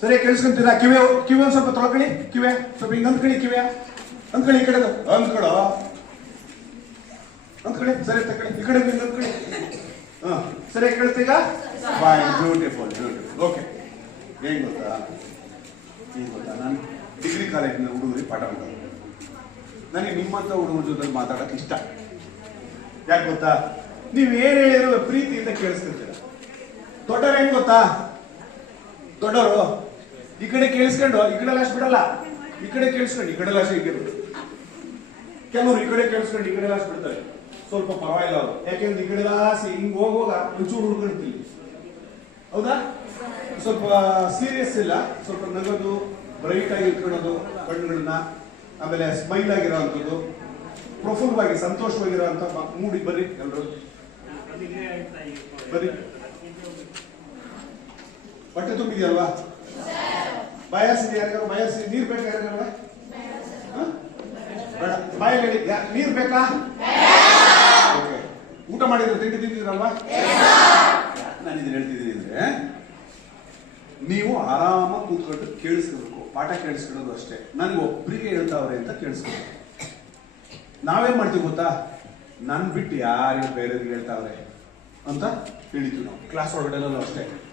ಸರಿ ಕೇಳಿಸ್ಕೊಂತೀರಾ? ಕಿವಿ ಕಿವಿ ಒಂದ್ ಸ್ವಲ್ಪ ತೊಳ್ಕೊಳ್ಳಿ. ಕಿವೆ ಸ್ವಲ್ಪ ಹಿಂಗ್ ಅಂದ್ಕೊಳ್ಳಿ ಕಿವಿ ಅಂದ್ಕೊಳ್ಳಿ ಈ ಕಡೆ. ಅಂದ್ಕೊಳೋ ಅಂದ್ಕೊಳ್ಳಿ. ಸರಿ ತಕೊಳ್ಳಿ ಈ ಕಡೆ ಹಿಂಗ್ ಅಂದ್ಕೊಳ್ಳಿ. ಹಾ. ಸರಿ ಕೇಳ್ತೀಗ ಬಾಯ್ ಬ್ಯೂಟಿಫುಲ್ ಬ್ಯೂಟಿಫುಲ್ ಓಕೆ ಏನ್ ಗೊತ್ತಾ? ಏನ್ ಗೊತ್ತಾ? ನಾನು ಡಿಗ್ರಿ ಕಾಲೇಜಿನ ಹುಡುಗರಿಗೆ ಪಾಠ ಮಾಡೋದು. ನನಗೆ ನಿಮ್ಮಂತ ಹುಡುಗರ ಜೊತೆ ಮಾತಾಡೋಕೆ ಇಷ್ಟ. ಯಾಕೆ ಗೊತ್ತಾ? ನೀವು ಏನು ಹೇಳಿದ್ರು ಪ್ರೀತಿಯಿಂದ ಕೇಳಿಸ್ತಿರ್ತೀರ ದೊಡ್ಡವ್ರು ಏನ್ ಗೊತ್ತಾ? ದೊಡ್ಡವರು. ಈ ಕಡೆ ಕೇಳಿಸ್ಕೊಂಡು, ಈ ಕಡೆ ಲಾಸ್ಟ್ ಬಿಡಲ್ಲ. ಈ ಕಡೆ ಕೇಳಿಸ್ಕೊಂಡು, ಈ ಕಡೆ ಲಾಸ್ಟ್ ಹೀಗೆ ಕೆಲವರು ಈ ಕಡೆ ಕೇಳಿಸ್ಕೊಂಡು, ಈ ಕಡೆ ಲಾಸ್ಟ್ ಬಿಡ್ತಾರೆ. ಸ್ವಲ್ಪ ಪರವಾಗಿಲ್ಲ ಅವರು. ಯಾಕೆಂದ್ರೆ ಈ ಕಡೆ ಲಾಸಿ ಹಿಂಗ್ ಹೋಗುವಾಗ ಒಂಚೂರು ಹುಡ್ಕೊಳ್ತೀವಿ ಹೌದಾ? ಸ್ವಲ್ಪ ಸೀರಿಯಸ್ ಇಲ್ಲ. ಸ್ವಲ್ಪ ನಗೋದು ಬ್ರೈಟ್ ಆಗಿ ಇಟ್ಕೊಳ್ಳೋದು ಕಣ್ಣುಗಳನ್ನ. ಆಮೇಲೆ ಸ್ಮೈಲ್ ಆಗಿರೋವಂಥದ್ದು ಪ್ರಫುಲ್ಲವಾಗಿ ಸಂತೋಷವಾಗಿರೋ ಮೂಡಿ ಬರ್ರಿ ಎಲ್ಲರೂ ಬರ್ರಿ. ಹೊಟ್ಟೆ ತುಂಬಿದೆಯಲ್ವಾ? ಬಯಸಿದೆ ಯಾರಿಗಾರು ಬಯಸಿ ನೀರ್ ಬೇಕಾ ಬೇಡ. ಬಾಯಲ್ಲಿ ಹೇಳಿ. ನೀರ್ ಬೇಕಾ. ಊಟ ಮಾಡಿದ್ರೆ ತಿಂಡಿ ತಿಂದಿದ್ರಲ್ವಾ? ನಾನು ಇದನ್ನ ಹೇಳ್ತಿದ್ದೀನಿ ಅಂದ್ರೆ, ನೀವು ಆರಾಮ ಕೂತ್ಕೊಂಡು ಕೇಳಿಸ್ಕೋಬೇಕು. ಪಾಠ ಕೇಳಿಸ್ಕೊಳ್ಳೋದು ಅಷ್ಟೇ. ನನ್ಗೆ ಒಬ್ಬರಿಗೆ ಹೇಳ್ತಾವ್ರೆ ಅಂತ ಕೇಳಿಸ್ಕೋಬೇಕು. ನಾವೇನ್ ಮಾಡ್ತೀವಿ ಗೊತ್ತಾ? ನನ್ ಬಿಟ್ಟು ಯಾರಿಗೂ ಬೇರೆಯವ್ರಿಗೆ ಹೇಳ್ತಾವ್ರೆ ಅಂತ ತಿಳಿತೀವಿ ನಾವು. ಕ್ಲಾಸ್ ಒಳಗಡೆ ಅಷ್ಟೇ.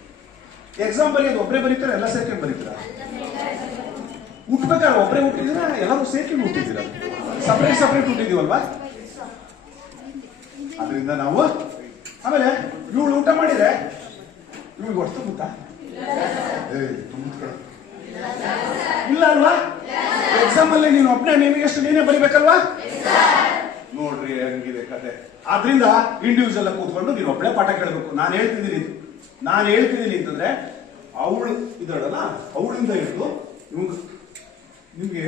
ಎಕ್ಸಾಮ್ ಬರೆಯೋದು ಒಬ್ಬರೇ ಬರೀತಾರೆ, ಎಲ್ಲ ಸೇರ್ಕೊಂಡು ಬರೀತೀರಾ? ಹುಟ್ಬೇಕಾದ್ರೆ ಒಬ್ಬರೇ ಹುಟ್ಟಿದ್ದೀರಾ? ಎಲ್ಲರೂ ಸೇರ್ಕೊಂಡು ಹುಟ್ಟಿದ್ದೀರಾ? ಸಪ್ರೇಟ್ ಸಪ್ರೇಟ್ ಹುಟ್ಟಿದೀವಲ್ವಾ ಅದರಿಂದ ನಾವು, ಆಮೇಲೆ ಇವಳು ಊಟ ಮಾಡಿದ್ರೆ ಇವಳಿಗೆ ಹೊಡ್ತು ಊಟ? ಇಲ್ಲ ಅಲ್ವಾ? ಎಕ್ಸಾಮ್ ಅಲ್ಲಿ ನೀನು ಒಬ್ಬನೇ ನಿನಗೆಷ್ಟು ನೀನೇ ಬರಿಬೇಕಲ್ವಾ? ನೋಡ್ರಿ, ಹಂಗಿದೆ ಕತೆ. ಆದ್ರಿಂದ ಇಂಡಿವಿಜುವಲ್ ಕೂತ್ಕೊಂಡು ನೀನು ಒಬ್ಬಳೆ ಪಾಠ ಕೇಳಬೇಕು. ನಾನು ಹೇಳ್ತಿದ್ದೀನಿ. ನಾನು ಹೇಳ್ತಿದ್ದೀನಿ ಅಂತಂದ್ರೆ ಅವಳು ಇದ್ದಾಳಲ್ಲ ಅವಳಿಂದ ಹಿಡಿದು ಇವಾಗ ನಿಮ್ಗೆ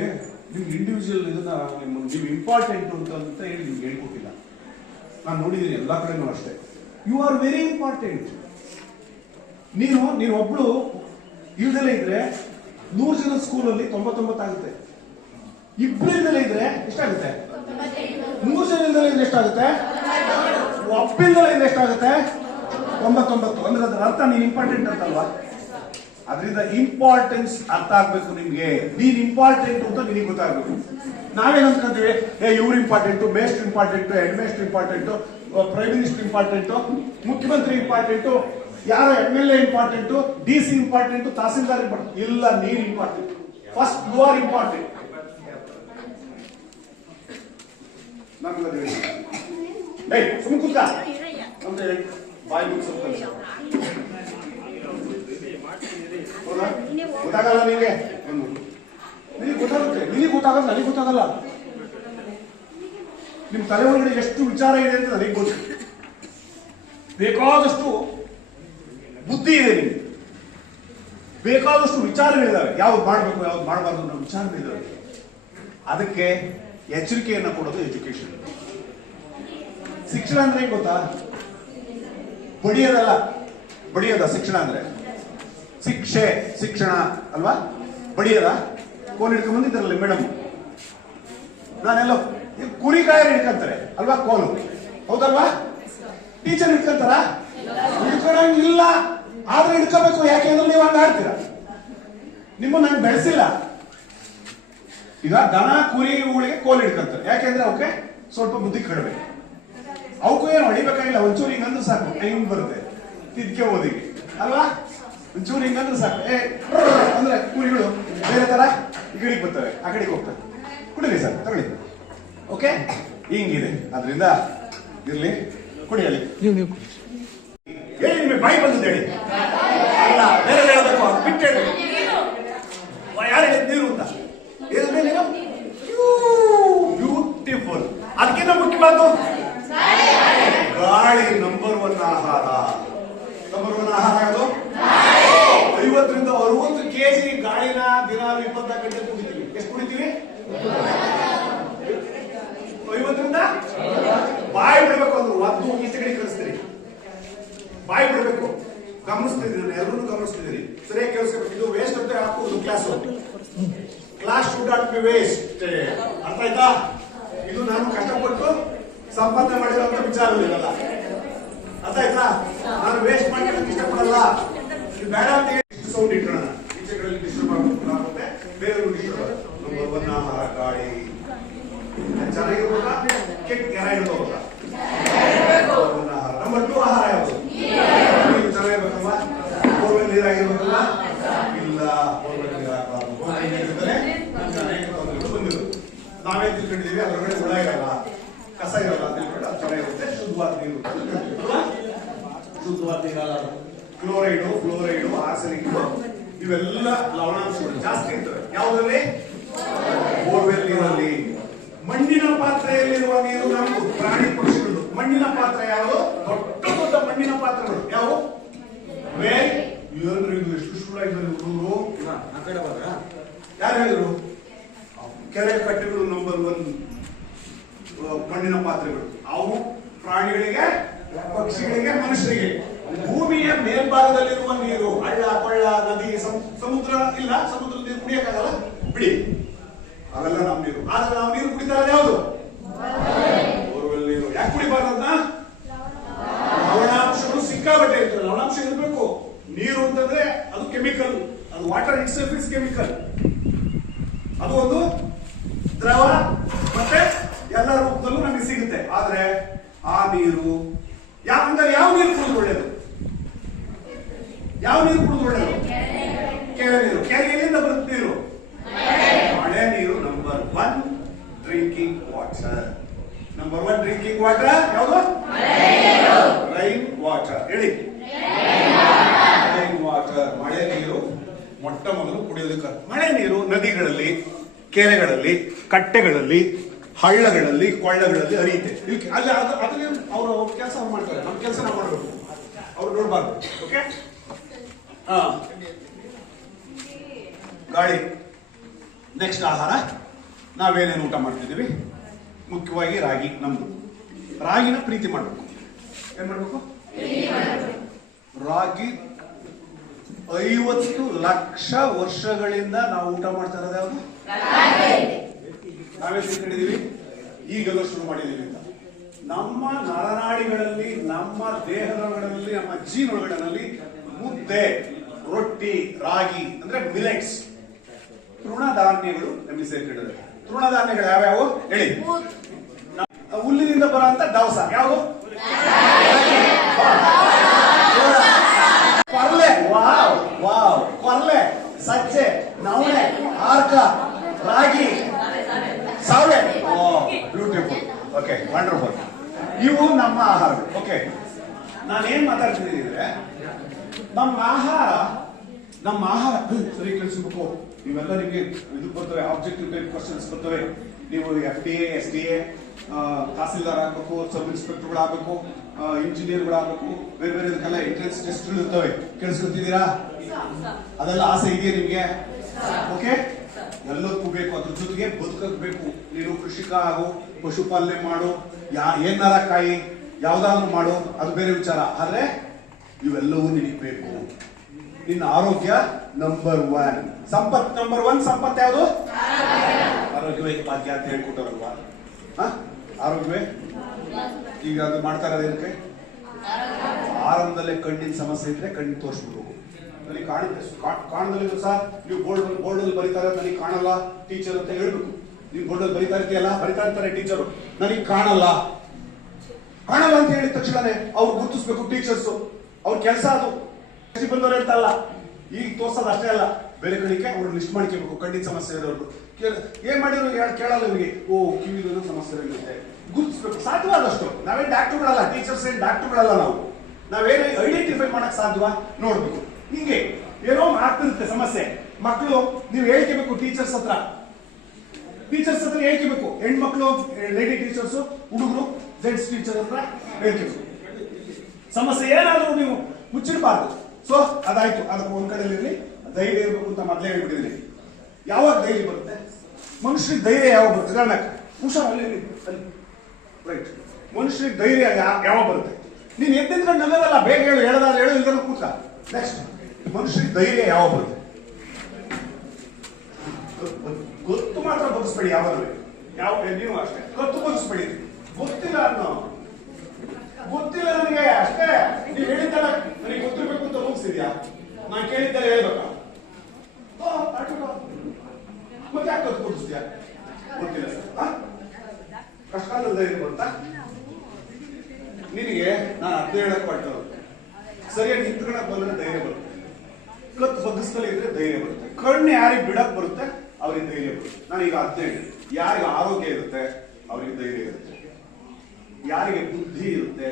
ನಿಮ್ಗೆ ಇಂಡಿವಿಜುವಲ್ ಇದನ್ನ ನಿಮ್ಮ ನೀವು ಇಂಪಾರ್ಟೆಂಟ್ ಅಂತ ಅಂತ ಹೇಳಿ ನಿಮ್ಗೆ ಹೇಳ್ಕೊಟ್ಟಿಲ್ಲ. ನಾನು ನೋಡಿದ್ದೀನಿ ಎಲ್ಲ ಕಡೆನೂ ಅಷ್ಟೇ. ಯು ಆರ್ ವೆರಿ ಇಂಪಾರ್ಟೆಂಟ್ ನೀನು ನೀನು ಒಬ್ಳು ಇಲ್ದಲೇ ಇದ್ರೆ ನೂರು ಜನ ಸ್ಕೂಲಲ್ಲಿ ತೊಂಬತ್ತೊಂಬತ್ತಾಗುತ್ತೆ ಇಬ್ರು ಇಲ್ದಲೇ ಇದ್ರೆ ಎಷ್ಟಾಗುತ್ತೆ? ನೂರು ಜನ ಇಲ್ದಲೇ ಇದ್ರೆ ಎಷ್ಟಾಗುತ್ತೆ? ಒಬ್ಬಿಲ್ದಲೇ ಇದ್ರೆ ಎಷ್ಟಾಗುತ್ತೆ? ತೊಂಬತ್ತೊಂಬತ್ತು ಅಂದ್ರೆ ಅದರ ಅರ್ಥ ನೀನು ಇಂಪಾರ್ಟೆಂಟ್ ಅಂತಲ್ವಾ? ಅದರಿಂದ ಇಂಪಾರ್ಟೆನ್ಸ್ ಅರ್ಥ ಆಗ್ಬೇಕು ನಿಮ್ಗೆ. ನೀನ್ ಇಂಪಾರ್ಟೆಂಟ್ ಅಂತ ನಿನಗೆ ಗೊತ್ತಾಗ್ಬೇಕು. ನಾವೇನ್ ಅನ್ಕೊಂತೀವಿ ಏ ಇವ್ರು ಇಂಪಾರ್ಟೆಂಟು ಮೇಸ್ಟ್ ಇಂಪಾರ್ಟೆಂಟು ಹೆಡ್ ಮೇಸ್ಟ್ ಇಂಪಾರ್ಟೆಂಟು ಪ್ರೈಮ್ ಮಿನಿಸ್ಟರ್ ಇಂಪಾರ್ಟೆಂಟು ಮುಖ್ಯಮಂತ್ರಿ ಇಂಪಾರ್ಟೆಂಟು ಯಾರ M L A important D C important tahsildar important ಇಲ್ಲ ನೀನ್ important first you are important ನಮ್ಗೆ ಏಯ್ ಸುಮ್ ಕೂತ ಅಂತ ಹೇಳಿ. ಬಾಯಿ? ಗೊತ್ತಾಗಲ್ಲ ನಿನಗೆ? ನಿನಗೆ ಗೊತ್ತಾಗುತ್ತೆ. ನಿನಗೆ ಗೊತ್ತಾಗಲ್ಲ, ನನಗೆ ಗೊತ್ತಾಗಲ್ಲ. ನಿಮ್ ತಲೆ ಒಳಗಡೆ ಎಷ್ಟು ವಿಚಾರ ಇದೆ ಅಂತ ನನಗೆ ಗೊತ್ತು. ಬೇಕಾದಷ್ಟು ಬುದ್ಧಿ ಇದೆ ನಿಮ್ಗೆ. ಬೇಕಾದಷ್ಟು ವಿಚಾರಗಳಿದ್ದಾವೆ ಯಾವ್ದು ಮಾಡಬೇಕು, ಯಾವ್ದು ಮಾಡಬಾರ್ದು ಅನ್ನೋ ವಿಚಾರಗಳಿದ್ದಾವೆ ಅದಕ್ಕೆ ಎಚ್ಚರಿಕೆಯನ್ನು ಕೊಡೋದು ಎಜುಕೇಶನ್ ಶಿಕ್ಷಣ ಅಂದ್ರೆ ಗೊತ್ತಾ? ಬಡಿಯೋದಲ್ಲ, ಬಡಿಯೋದ ಶಿಕ್ಷಣ ಅಂದ್ರೆ? ಶಿಕ್ಷೆ, ಶಿಕ್ಷಣ ಅಲ್ವಾ? ಬಡಿಯೋದ? ಕೋಲ್ ಹಿಡ್ಕೊಂಡ್ ಬಂದಿದ್ದಾರಲ್ಲ ಮೇಡಮ್. ನಾನೆಲ್ಲೋ ಕುರಿ ಕಾಯರ್ ಹಿಡ್ಕಂತಾರೆ ಅಲ್ವಾ ಕೋಲು? ಹೌದಲ್ವಾ? ಟೀಚರ್ ಹಿಡ್ಕೊಂತಾರ? ಹಿಡ್ಕೊಳಂಗಿಲ್ಲ. ಆದ್ರೆ ಹಿಡ್ಕೋಬೇಕು ಯಾಕೆಂದ್ರೆ ನೀವು ಹಂಗ ಆಡ್ತೀರ? ನಿಮ್ಮ ನಾನು ಬೆಳೆಸಿಲ್ಲ. ಈಗ ದನ, ಕುರಿ ಊಳಿಗೆ ಕೋಲ್ ಹಿಡ್ಕಂತಾರೆ. ಯಾಕೆಂದ್ರೆ ಅವಕ್ಕೆ ಸ್ವಲ್ಪ ಬುದ್ಧಿ ಕಡಿಮೆ. ಅವಕ್ಕೂ ಏನು ಹೊಡಿಬೇಕಾಗಿಲ್ಲ ಒಂಚೂರು ಹಿಂಗಂದ್ರೆ ಸಾಕು ಹೆಂಗ್ ಬರುತ್ತೆ. ತಿದ್ಕೆ ಓದಿ. ಅಲ್ವಾ? ಒಂಚೂರು ಹಿಂಗಂದ್ರೆ ಸಾಕು. ಏ ಅಂದ್ರೆ ಕುರಿಗಳು ಬೇರೆ ತರ ಈ ಕಡೆಗೆ ಬರ್ತವೆ ಆ ಕಡೆಗೆ ಹೋಗ್ತವೆ. ಕುಡಿರಿ ಸರ್ ತಗೊಳ್ಳಿ. ಓಕೆ? ಹಿಂಗಿದೆ. ಅದರಿಂದ ಇರ್ಲಿ ಕುಡಿಯಲಿ. ನೀವು ನೀವು ಹೇಳಿ ನಿಮಗೆ ಬಾಯಿ ಬಂದದ್ದು ಹೇಳಿ. ಅಲ್ಲ ಬೇರೆ ಹೇಳಬೇಕು ಅದು ಬಿಟ್ಟು ಹೇಳಿ. ಯಾರು ಹೇಳಿದ್ ನೀರು ಅಂತ? ಹೇಳಿದ್ಮೇಲೆ ಬ್ಯೂಟಿಫುಲ್ ಅದಕ್ಕಿಂತ ಮುಖ್ಯವಾದ್ದು? ಗಾಳಿ ನಂಬರ್ ಒನ್ ಆಹಾರ. ನಂಬರ್ ಒನ್ ಆಹಾರ ಯಾವುದು? ಐವತ್ತರಿಂದ ಅರವತ್ತು ಕೆಜಿ ಗಾಳಿನ ದಿನ ಇಪ್ಪತ್ತ ಗಂಟೆ ಕುಡಿತೀವಿ. ಎಷ್ಟು ಕುಡಿತೀವಿ? ಐವತ್ತರಿಂದ? ಬಾಯಿ ಬಿಡಬೇಕು ಅಂದ್ರೆ. ಒಂದು ಈಚೆ ಕಡೆ ಕಳಿಸ್ತೀರಿ ಬಾಯಿ ಬಿಡಬೇಕು. ಗಮನಿಸ್ತಿದ್ದೀರಿ ಎಲ್ಲರೂ ಗಮನಿಸ್ತಿದ್ದೀರಿ. ಸರಿಯಾಗಿ ಕೇಳಿಸ್ಕೋಬೇಕು ಇದು ವೇಸ್ಟ್ ಅಂತ ಹಾಕುವುದು class class should not be waste ಅರ್ಥ ಆಯ್ತಾ? ಇದು ನಾನು ಕಷ್ಟಪಟ್ಟು ಸಂಪಾದನೆ ಮಾಡಿರುವಂತ ವಿಚಾರ ಅರ್ಥ ಆಯ್ತಾ ನಾನು ವೇಸ್ಟ್ ಮಾಡಿರೋದಕ್ಕೆ ಇಷ್ಟಪಡಲ್ಲ. ಬೇಡ ಅಂತ ಸೌಂಡ್ ಇಟ್ಕೊಳ್ಳೋಣ. ಟೀಚರ್ಗಳಲ್ಲಿ ಡಿಸ್ಟರ್ಬ್ ಆಗುತ್ತೆ. ಬೇರೆ ಡಿಸ್ಟರ್ಬ್ ಆಹಾರ ಗಾಳಿ ಕೆಟ್ಟ ಟೂ ಆಹಾರ ಇಲ್ಲ, ಬೋರ್ವೆಲ್ ನೀರು ಬಂದಿರೋದು. ನಾವೇ ತಿಳ್ಕೊಂಡಿದ್ದೀವಿ ಮೇಲೆ ಹುಳ ಇರಲ್ಲ. ಕಸ ಇರಲ್ಲ ಅಂತ ಹೇಳ್ಬಿಟ್ಟು ಅದು ಚೆನ್ನಾಗಿರುತ್ತೆ ಶುದ್ಧವಾದ ನೀರು? ಶುದ್ಧವಾದ ನೀರಲ್ಲ ಕ್ಲೋರೈಡು ಫ್ಲೋರೈಡು ಆರ್ಸನಿಕ್ ಇವೆಲ್ಲ ಲವಣಾಂಶಗಳು ಜಾಸ್ತಿ ಇರ್ತವೆ. ಯಾವುದ್ರಲ್ಲಿ? ಬೋರ್ವೆಲ್ ನೀರಲ್ಲಿ. ಮಣ್ಣಿನ ಪಾತ್ರೆಯಲ್ಲಿರುವ ನೀರು ನಮ್ದು ಪ್ರಾಣಿ ಪಕ್ಷಿಗಳು ಮಣ್ಣಿನ ಪಾತ್ರೆ ಯಾವುದು? ದೊಡ್ಡ ದೊಡ್ಡ ಮಣ್ಣಿನ ಪಾತ್ರೆಗಳು. ಯಾವುದು ವೇ ಏನ್ರಿ ಇದು ಎಷ್ಟು ಆ ಕಡೆ ಯಾರು ಹೇಳಿದ್ರು? ಕೆರೆ ಕಟ್ಟೆಗಳು ನಂಬರ್ ಒನ್ ಮಣ್ಣಿನ ಪಾತ್ರೆಗಳು. ಅವು ಪ್ರಾಣಿಗಳಿಗೆ, ಪಕ್ಷಿಗಳಿಗೆ, ಮನುಷ್ಯರಿಗೆ. ಭೂಮಿಯ ಮೇಲ್ಭಾಗದಲ್ಲಿರುವ ನೀರು, ಹಳ್ಳ, ಕೊಳ್ಳ, ನದಿ, ಸಮ್- ಸಮುದ್ರ, ಇಲ್ಲ, ಸಮುದ್ರದ ನೀರು ಕುಡಿಯಕ್ಕಾಗಲ್ಲ? ಬಿಡಿ. ಅವೆಲ್ಲ ನಮ್ಮ ನೀರು. ಆದ್ರೆ ನಾವು ನೀರು ಕುಡಿತಾರ ಯಾವುದು? ಬೋರ್ವೆಲ್ ನೀರು. ಯಾಕೆ ಕುಡಿಬಾರ್ದ ಲವಣಾಂಶಗಳು ಸಿಕ್ಕಾಬಟ್ಟೆ ಇರ್ತದೆ. ಲವಣಾಂಶ ಇರಬೇಕು. ನೀರು ಅಂತಂದ್ರೆ ಅದು ಕೆಮಿಕಲ್. ಅದು ವಾಟರ್ ಇಟ್ಸ್ ಇಸ್ ಕೆಮಿಕಲ್ ಅದು ಒಂದು ದ್ರವ ಮತ್ತೆ ಎಲ್ಲ ರೂಪದಲ್ಲೂ ನಮಗೆ ಸಿಗುತ್ತೆ ಆದ್ರೆ ಆ ನೀರು ಯಾಕಂದ್ರೆ ಯಾವ ನೀರು ಕುಡಿದು ಒಳ್ಳೇದು ಯಾವ ನೀರು ಕುಡಿದು ಒಳ್ಳೇದು ಕೆರೆ ನೀರು ಕೆರೆ ಎಲ್ಲಿಂದ ಬರುತ್ತೆ ನೀರು ಮಳೆ ನೀರು number one drinking water number one drinking water ಯಾವುದು ರೈನ್ ವಾಟರ್ ಹೇಳಿ ರೈನ್ ವಾಟರ್ ಮಳೆ ನೀರು ಮೊಟ್ಟ ಮೊದಲು ಕುಡಿಯೋದಕ್ಕೆ ಮಳೆ ನೀರು ನದಿಗಳಲ್ಲಿ ಕೆರೆಗಳಲ್ಲಿ ಕಟ್ಟೆಗಳಲ್ಲಿ ಹಳ್ಳಗಳಲ್ಲಿ ಕೊಳ್ಳಗಳಲ್ಲಿ ಹರಿಯುತ್ತೆ ಇಲ್ಲಿ ಅಲ್ಲಿ ಅದು ಅದನ್ನ ಅವರು ಮಾಡ್ತಾರೆ ನಮ್ಮ ಕೆಲಸ ನಾವು ಮಾಡಬೇಕು ಅವ್ರು ನೋಡಬಾರ್ದು, ಓಕೆ? ಗಾಳಿ. ನೆಕ್ಸ್ಟ್ ಆಹಾರ. ನಾವೇನೇನು ಊಟ ಮಾಡ್ತಿದ್ದೀವಿ? ಮುಖ್ಯವಾಗಿ ರಾಗಿ, ನಮ್ದು. ರಾಗಿನ ಪ್ರೀತಿ ಮಾಡಬೇಕು. ಏನ್ ಮಾಡಬೇಕು? ರಾಗಿ ಐವತ್ತು ಲಕ್ಷ ವರ್ಷಗಳಿಂದ ನಾವು ಊಟ ಮಾಡ್ತಾ ಇರೋದು ಯಾವುದು? ನಾವೇ ಈಗಲೂ ಶುರು ಮಾಡಿದೀವಿ ಅಂತ ನಮ್ಮ ನರನಾಡಿಗಳಲ್ಲಿ, ನಮ್ಮ ದೇಹದೊಳಗಡೆ ನಮ್ಮ ಜೀವನಗಳಲ್ಲಿ ಮುದ್ದೆ, ರೊಟ್ಟಿ, ರಾಗಿ, ಅಂದ್ರೆ ಮಿಲೆಟ್ಸ್. ತೃಣಧಾನ್ಯಗಳು, ನಮಗೆ ಸೇರ್ಕೊಂಡಿದೆ ತೃಣಧಾನ್ಯಗಳು ಯಾವ್ಯಾವು? ಹೇಳಿ. ಹುಲ್ಲಿನಿಂದ ಬರುವಂತ ದವಸ ಯಾವುದು? ಕೊರ್ಲೆ ವಾವ್ ವಾವ್. ಕೊರ್ಲೆ ಸಜ್ಜೆ, ನವಣೆ, ಆರ್ಕ, ರಾಗಿ ಸಾವೆ ಬ್ಯೂಟಿಫುಲ್. ಓಕೆ ವಂಡರ್ಫುಲ್ ಇವು ನಮ್ಮ ಆಹಾರ. ಓಕೆ ನಾನೇನ್ ಮಾತಾಡ್ತಿದ್ದೀನಿ ಅಂದ್ರೆ ನಮ್ಮ ಆಹಾರ ನಮ್ಮ ಆಹಾರ ಸರಿ ಕಲಿಸಬೇಕು ಇವೆಲ್ಲ ನಿಮಗೆ ಇದು ಬರ್ತವೆ ಆಬ್ಜೆಕ್ಟಿವ್ ಟೈಪ್ ಕ್ವಶನ್ಸ್ ಬರ್ತವೆ. ನೀವು F D A S D A tahsildar ಆಗ್ಬೇಕು ಸಬ್ ಇನ್ಸ್ಪೆಕ್ಟರ್ಗಳು ಆಗಬೇಕು ಇಂಜಿನಿಯರ್ಗಳು ಆಗಬೇಕು ಬೇರೆ ಬೇರೆ ಇದಕ್ಕೆಲ್ಲ ಎಂಟ್ರೆನ್ಸ್ ಟೆಸ್ಟ್ಗಳು ಇರ್ತವೆ ಕೇಳಿಸ್ಕೊತಿದ್ದೀರಾ? ಅದೆಲ್ಲ ಆಸೆ ಇದೆಯಾ ನಿಮಗೆ? ಓಕೆ ಎಲ್ಲದಕ್ಕೂ ಬೇಕು, ಅದ್ರ ಜೊತೆಗೆ ಬದುಕಬೇಕು ನೀನು ಕೃಷಿಕ ಆಗು, ಪಶುಪಾಲನೆ ಮಾಡು, ಯಾ ಏನಾರ ಕಾಯಿ ಯಾವ್ದಾದ್ರು ಮಾಡು, ಅದು ಬೇರೆ ವಿಚಾರ. ಆದ್ರೆ, ಇವೆಲ್ಲವೂ ನಿನಗೆ ಬೇಕು. ನಿನ್ನ ಆರೋಗ್ಯ ನಂಬರ್ ಒನ್ ಸಂಪತ್ ನಂಬರ್ ಒನ್ ಸಂಪತ್ ಯಾವುದು? ಆರೋಗ್ಯವೇ ಭಾಗ್ಯ ಅಂತ ಹೇಳ್ಕೊಟ್ಟವ್ರಲ್ವ? ಆರೋಗ್ಯವೇ? ಈಗ ಅದು ಮಾಡ್ತಾ ಏನಕ್ಕೆ? ಆರಂಭದಲ್ಲೇ ಕಣ್ಣಿನ ಸಮಸ್ಯೆ ಇದ್ರೆ ಕಣ್ಣು ತೋರಿಸ್ಬಿಡ್ಬೇಕು ನನಗೆ ಕಾಣುತ್ತೆ ಕಾಣದಲ್ಲಿ ಸರ್ ನೀವು ಬೋರ್ಡ್ ಬೋರ್ಡ್ ಅಲ್ಲಿ ಬರೀತಾರೆ ನನಗೆ ಕಾಣಲ್ಲ, ಟೀಚರ್ ಅಂತ ಹೇಳ್ಬೇಕು. ನೀವು ಬೋರ್ಡ್ ಅಲ್ಲಿ ಬರೀತಾ ಇರ್ತೀಯಲ್ಲ, ಬರೀತಾ ಇರ್ತಾರೆ ಟೀಚರು. ನನಗೆ ಕಾಣಲ್ಲ. ಕಾಣಲ್ಲ ಅಂತ ಹೇಳಿದ ತಕ್ಷಣನೇ ಅವ್ರು ಗುರುತಿಸ್ಬೇಕು ಟೀಚರ್ಸ್. ಅವ್ರ ಕೆಲಸ ಅದು. ಬಂದವರು ಅಂತ ಅಲ್ಲ ಈಗ ತೋರ್ಸೋದು ಅಷ್ಟೇ ಅಲ್ಲ. ಬೇರೆ ಕಡೆಗೆ ಅವ್ರು ಲಿಸ್ಟ್ ಮಾಡ್ಕೋಬೇಕು ಕಣ್ಣಿನ ಸಮಸ್ಯೆ ಇರೋರು ಏನ್ ಮಾಡಿದ್ರು ಯಾರು ಕೇಳಲ್ಲ ಇವ್ರಿಗೆ. ಓ ಕಿವಿದು ಸಮಸ್ಯೆ ಇರುತ್ತೆ. ಗುರುತಿಸ್ಬೇಕು. ಸಾಧ್ಯವಾದಷ್ಟು ನಾವೇ ಡಾಕ್ಟರ್ಗಳಲ್ಲ, ಟೀಚರ್ಸ್ ಏನ್ ಡಾಕ್ಟರ್ಗಳಲ್ಲ ನಾವು. ನಾವೇನು ಐಡೆಂಟಿಫೈ ಮಾಡಕ್ ಸಾಧ್ಯವಾ ನೋಡ್ಬೇಕು. ಹಿಂಗೆ ಏನೋ ಆಗ್ತಿರುತ್ತೆ ಸಮಸ್ಯೆ. ಮಕ್ಕಳು, ನೀವು ಹೇಳ್ಕೋಬೇಕು ಟೀಚರ್ಸ್ ಹತ್ರ. ಟೀಚರ್ಸ್ ಹತ್ರ ಹೇಳ್ಕೋಬೇಕು ಹೆಣ್ಮಕ್ಳು ಲೇಡಿ ಟೀಚರ್ಸ್ ಹುಡುಗರು ಜೆಂಟ್ಸ್ ಟೀಚರ್ ಹತ್ರ ಹೇಳ್ಕೋಬೇಕು ಸಮಸ್ಯೆ ಏನಾದ್ರೂ ನೀವು ಮುಚ್ಚಿಡಬಾರ್ದು. ಸೊ ಅದಾಯ್ತು. ಅದಕ್ಕೆ ಒಂದ್ ಕಡೆ ಇರಲಿ. ಧೈರ್ಯ ಇರಬೇಕು ಅಂತ ಮೊದಲೇ ಹೇಳ್ಬಿಟ್ಟಿದ್ದೀನಿ. ಯಾವಾಗ ಧೈರ್ಯ ಬರುತ್ತೆ? ಮನುಷ್ಯರಿಗೆ ಧೈರ್ಯ ಯಾವಾಗ ಬರುತ್ತೆ? ಕಾರಣಕ್ಕೆ ಹುಷಾರಲ್ಲಿ ರೈಟ್ ಮನುಷ್ಯರಿಗೆ ಧೈರ್ಯ ಯಾವಾಗ ಬರುತ್ತೆ? ನೀನು ಎದ್ದಿದ್ರೆ ನನ್ನದಲ್ಲ ಬೇಗ ಹೇಳು, ಹೇಳದಾದ್ರೆ ಹೇಳು ಇಲ್ದ್ರೆ ಕೂತ ನೆಕ್ಸ್ಟ್ ಮನುಷ್ಯರಿಗೆ ಧೈರ್ಯ ಯಾವಾಗ ಬರುತ್ತೆ ಗೊತ್ತು ಮಾತ್ರ ಬದುಸ್ಬೇಡಿ ಯಾವಾಗಲೂ. ಯಾವ ನೀವು ಅಷ್ಟೇ. ಗೊತ್ತು ಬದುಸ್ಬೇಡಿ ಗೊತ್ತಿಲ್ಲ ಅನ್ನೋ. ಗೊತ್ತಿಲ್ಲ ನನಗೆ ಅಷ್ಟೇ. ನೀವು ಹೇಳಿದ್ದಲ್ಲ ನನಗೆ ಗೊತ್ತಿರ್ಬೇಕು ಅಂತ ಮುಗಿಸಿದ್ಯಾ ನಾನು ಕೇಳಿದ್ದಲ್ಲ ಹೇಳ್ಬೇಕಾ. ಮತ್ತೆ ಯಾಕೆ ಗೊತ್ತು ಕೊಡಿಸ್ತೀಯಾ ಗೊತ್ತಿಲ್ಲ ಸರ್? ಕಷ್ಟಕಾಲದ ಧೈರ್ಯ ಬಂತ ನಿನಗೆ ನಾನು ಅರ್ಧ ಹೇಳಕ್ ಹೊರಟು. ಸರಿಯಾಗಿ ನಿಂತ್ಕೊಳಕ್ ಬಂದ್ರೆ ಧೈರ್ಯ ಬರುತ್ತೆ. ಕತ್ತು ಬಗ್ಗಿಸ್ದಲೇ ಇದ್ರೆ ಧೈರ್ಯ ಬರುತ್ತೆ. ಕಣ್ಣು ಯಾರಿಗೆ ಬಿಡಕ್ ಬರುತ್ತೆ, ಅವ್ರಿಗೆ ಧೈರ್ಯ ಬರುತ್ತೆ. ನಾನೀಗ ಹೇಳಿ. ಯಾರಿಗೆ ಆರೋಗ್ಯ ಇರುತ್ತೆ, ಅವ್ರಿಗೆ ಧೈರ್ಯ ಇರುತ್ತೆ. ಯಾರಿಗೆ ಬುದ್ಧಿ ಇರುತ್ತೆ,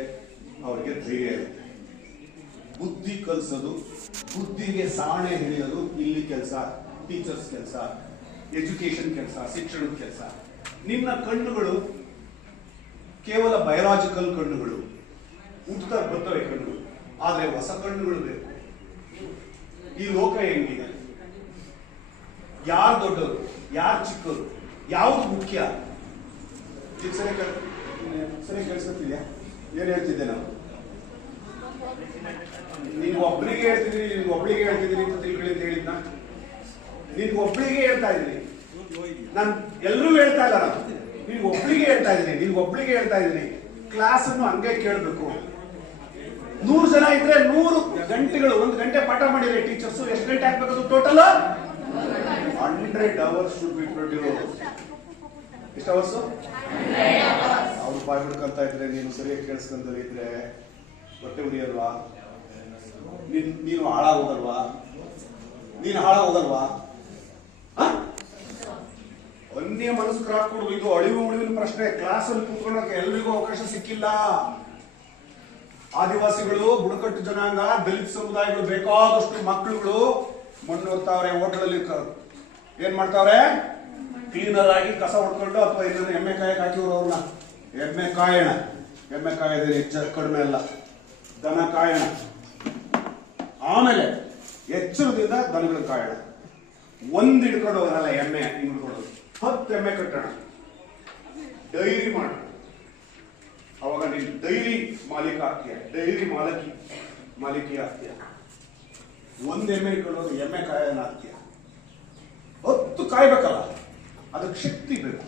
ಅವ್ರಿಗೆ ಧೈರ್ಯ ಇರುತ್ತೆ. ಬುದ್ಧಿ ಕಲಿಸೋದು, ಬುದ್ಧಿಗೆ ಸಾಣೆ ಹಿಡಿಯೋದು ಇಲ್ಲಿ ಕೆಲಸ ಟೀಚರ್ಸ್ ಕೆಲಸ ಎಜುಕೇಶನ್ ಕೆಲಸ, ಶಿಕ್ಷಣದ ಕೆಲಸ. ನಿನ್ನ ಕಣ್ಣುಗಳು ಕೇವಲ ಬಯಲಾಜಿಕಲ್ ಕಣ್ಣುಗಳು ಹುಟ್ಟುತ್ತಾ ಬರ್ತವೆ ಕಣ್ಣುಗಳು. ಆದರೆ ಹೊಸ ಕಣ್ಣುಗಳು ಬೇಕು. ಈ ಲೋಕ ಹೆಂಗಿದೆ? ಯಾರು ದೊಡ್ಡವರು ಯಾರು ಚಿಕ್ಕವರು ಯಾವುದು ಮುಖ್ಯ? ಸರಿ ಸರಿ ಕೇಳಿಸ್ಕೊತಿದ್ಯಾ ಏನ್ ಹೇಳ್ತಿದ್ದೆ ನಾವು? ನೀನು ಒಬ್ಬರಿಗೆ ಹೇಳ್ತಿದ್ರಿ ನೀವು ಒಬ್ಳಿಗೆ ಹೇಳ್ತಿದ್ರಿ ಅಂತ ತಿಳ್ಕೊಳ್ಳಿ ಅಂತ ಹೇಳಿದ್ನ? ನೀನು ಒಬ್ಳಿಗೆ ಹೇಳ್ತಾ ಇದ್ದೀನಿ ನಾನು ಎಲ್ಲರೂ ಹೇಳ್ತಾ ಇಲ್ಲ ನಾನು ನಿನ್ಗೆ ಒಬ್ಳಿಗೆ ಹೇಳ್ತಾ ಇದ್ದೀನಿ ನೀನು ಒಬ್ಳಿಗೆ ಹೇಳ್ತಾ ಇದ್ದೀನಿ ಕ್ಲಾಸ್ ಅನ್ನು ಹಂಗೆ ಕೇಳಬೇಕು. ನೂರು ಜನ ಇದ್ರೆ ನೂರು ಗಂಟೆಗಳು, ಒಂದು ಗಂಟೆ ಪಾಠ ಮಾಡಿದ್ರೆ ಟೀಚರ್ಸ್ ಎಷ್ಟು ಗಂಟೆ ಹಾಕ್ಬೇಕು total hundred hours should be produce ಎಷ್ಟು ಅವರ್ಸ್ ಅವ್ರು ಬಾಯ್ ಬಿಡ್ಕೊಂತ ಇದ್ರೆ ನೀನು ಸರಿಯಾಗಿ ಕೇಳಿಸ್ಕೊಂಡಲ್ಲಿ ಇದ್ರೆ ಬಟ್ಟೆ ಉರಿಯಲ್ವಾ ನೀನ್, ನೀನು ಹಾಳಾಗೋಗಲ್ವಾ ನೀನು ಹಾಳಾಗೋಗಲ್ವಾ? ಅನ್ಯ ಮನಸ್ಸು ಕ್ರಾಕ್ ಕೊಡುದು. ಇದು ಅಳಿವು ಉಳಿವಿನ ಪ್ರಶ್ನೆ. ಕ್ಲಾಸ್ ಅಲ್ಲಿ ಕೂತ್ಕೊಳ್ಳೋಕೆ ಎಲ್ರಿಗೂ ಅವಕಾಶ ಸಿಕ್ಕಿಲ್ಲ. ಆದಿವಾಸಿಗಳು, ಬುಡಕಟ್ಟು ಜನಾಂಗ, ದಲಿತ ಸಮುದಾಯಗಳು, ಬೇಕಾದಷ್ಟು ಮಕ್ಕಳುಗಳು ಮಣ್ಣು ಹೋಗ್ತಾವ್ರೆ ಹೋಟ್ಲಲ್ಲಿ ಏನ್ ಮಾಡ್ತಾವ್ರೆ? ಕ್ಲೀನರ್ ಆಗಿ ಕಸ ಹೊಡ್ಕೊಂಡು ಅಥವಾ ಇನ್ನೊಂದು ಎಮ್ಮೆ ಕಾಯಕ್ಕೆ ಹಾಕಿವ್ರು ಅವ್ರನ್ನ. ಎಮ್ಮೆ ಕಾಯಣ. ಎಮ್ಮೆ ಕಾಯದ್ರೆ ಹೆಚ್ಚ ಕಡಿಮೆ ಅಲ್ಲ. ದನ ಕಾಯಣ. ಆಮೇಲೆ ಎಚ್ಚರದಿಂದ ದನಗಳ ಕಾಯಣ. ಒಂದ್ ಹಿಡ್ಕೊಂಡು ಹೋಗಲ್ಲ ಎಮ್ಮೆ, ಹಿಂಗ್ ಹತ್ತು ಎಮ್ಮೆ ಕಟ್ಟೋಣ. ಡೈರಿ ಮಾಡ. ಅವಾಗ ನೀನು ಡೈರಿ ಮಾಲೀಕ ಆಗ್ತೀಯ, ಡೈರಿ ಮಾಲಕಿ, ಮಾಲೀಕಿ ಆಗ್ತೀಯ. ಒಂದ್ ಎಮ್ಮೆ ಇಟ್ಕೊಳ್ಳೋದು ಎಮ್ಮೆ ಕಾಯನ ಆಗ್ತೀಯ ಹತ್ತು ಕಾಯ್ಬೇಕಲ್ಲ, ಅದಕ್ಕೆ ಶಕ್ತಿ ಬೇಕು.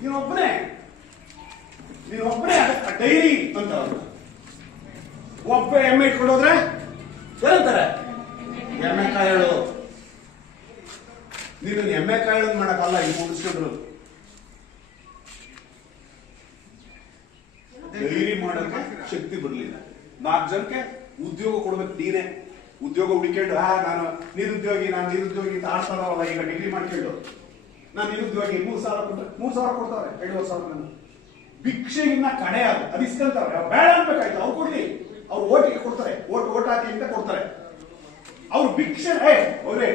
ನೀನೊಬ್ಬನೇ ನೀನೊಬ್ಬನೇ ಡೈರಿ ಅಂತ. ಒಬ್ಬ ಎಮ್ಮೆ ಇಟ್ಕೊಂಡೋದ್ರೆ ಏನಂತಾರೆ? ಎಮ್ಮೆ ಕಾಯಳು ನೀನು ಎಮ್ಮೆ ಕಾಯಳನ್ ಮಾಡಕ್ಕಲ್ಲ, ಈ ಮುಗಿಸ್ಕೊಂಡ್ರು ಡೈರಿ ಮಾಡೋಕ್ಕೆ ಶಕ್ತಿ ಬರಲಿಲ್ಲ. ನಾಲ್ಕು ಜನಕ್ಕೆ ಉದ್ಯೋಗ ಕೊಡ್ಬೇಕು ನೀನೇ. ಉದ್ಯೋಗ ಹುಡುಕೊಂಡು ಹಾ ನಾನು ನಿರುದ್ಯೋಗಿ ನಾನು ನಿರುದ್ಯೋಗಿ ಅಂತ ಈಗ ಡಿಗ್ರಿ ಮಾಡ್ಕೊಂಡು. ನಾನು ನಿರುದ್ಯೋಗಿ, ಮೂರು ಸಾವಿರ ಕೊಟ್ಟರೆ ಮೂರು ಸಾವಿರ ಕೊಡ್ತಾರೆ, ಎರಡುವರೆ ಸಾವಿರ ನಾನು ಭಿಕ್ಷೆಗಿನ್ನ ಕಡೆ ಅದು ಅದು ಇಸ್ಕೊಂತಾರೆ ಬೇಡ ಅನ್ಬೇಕಾಯ್ತು, ಅವ್ರು ಕೊಡ್ಲಿ. ಅವ್ರು ಓಟಿಗೆ ಕೊಡ್ತಾರೆ, ಓಟ್ ಓಟ್ ಹಾಕಿ ಅಂತ ಕೊಡ್ತಾರೆ. ಅವ್ರು ಭಿಕ್ಷೆ, ಏ, ಅವರೇ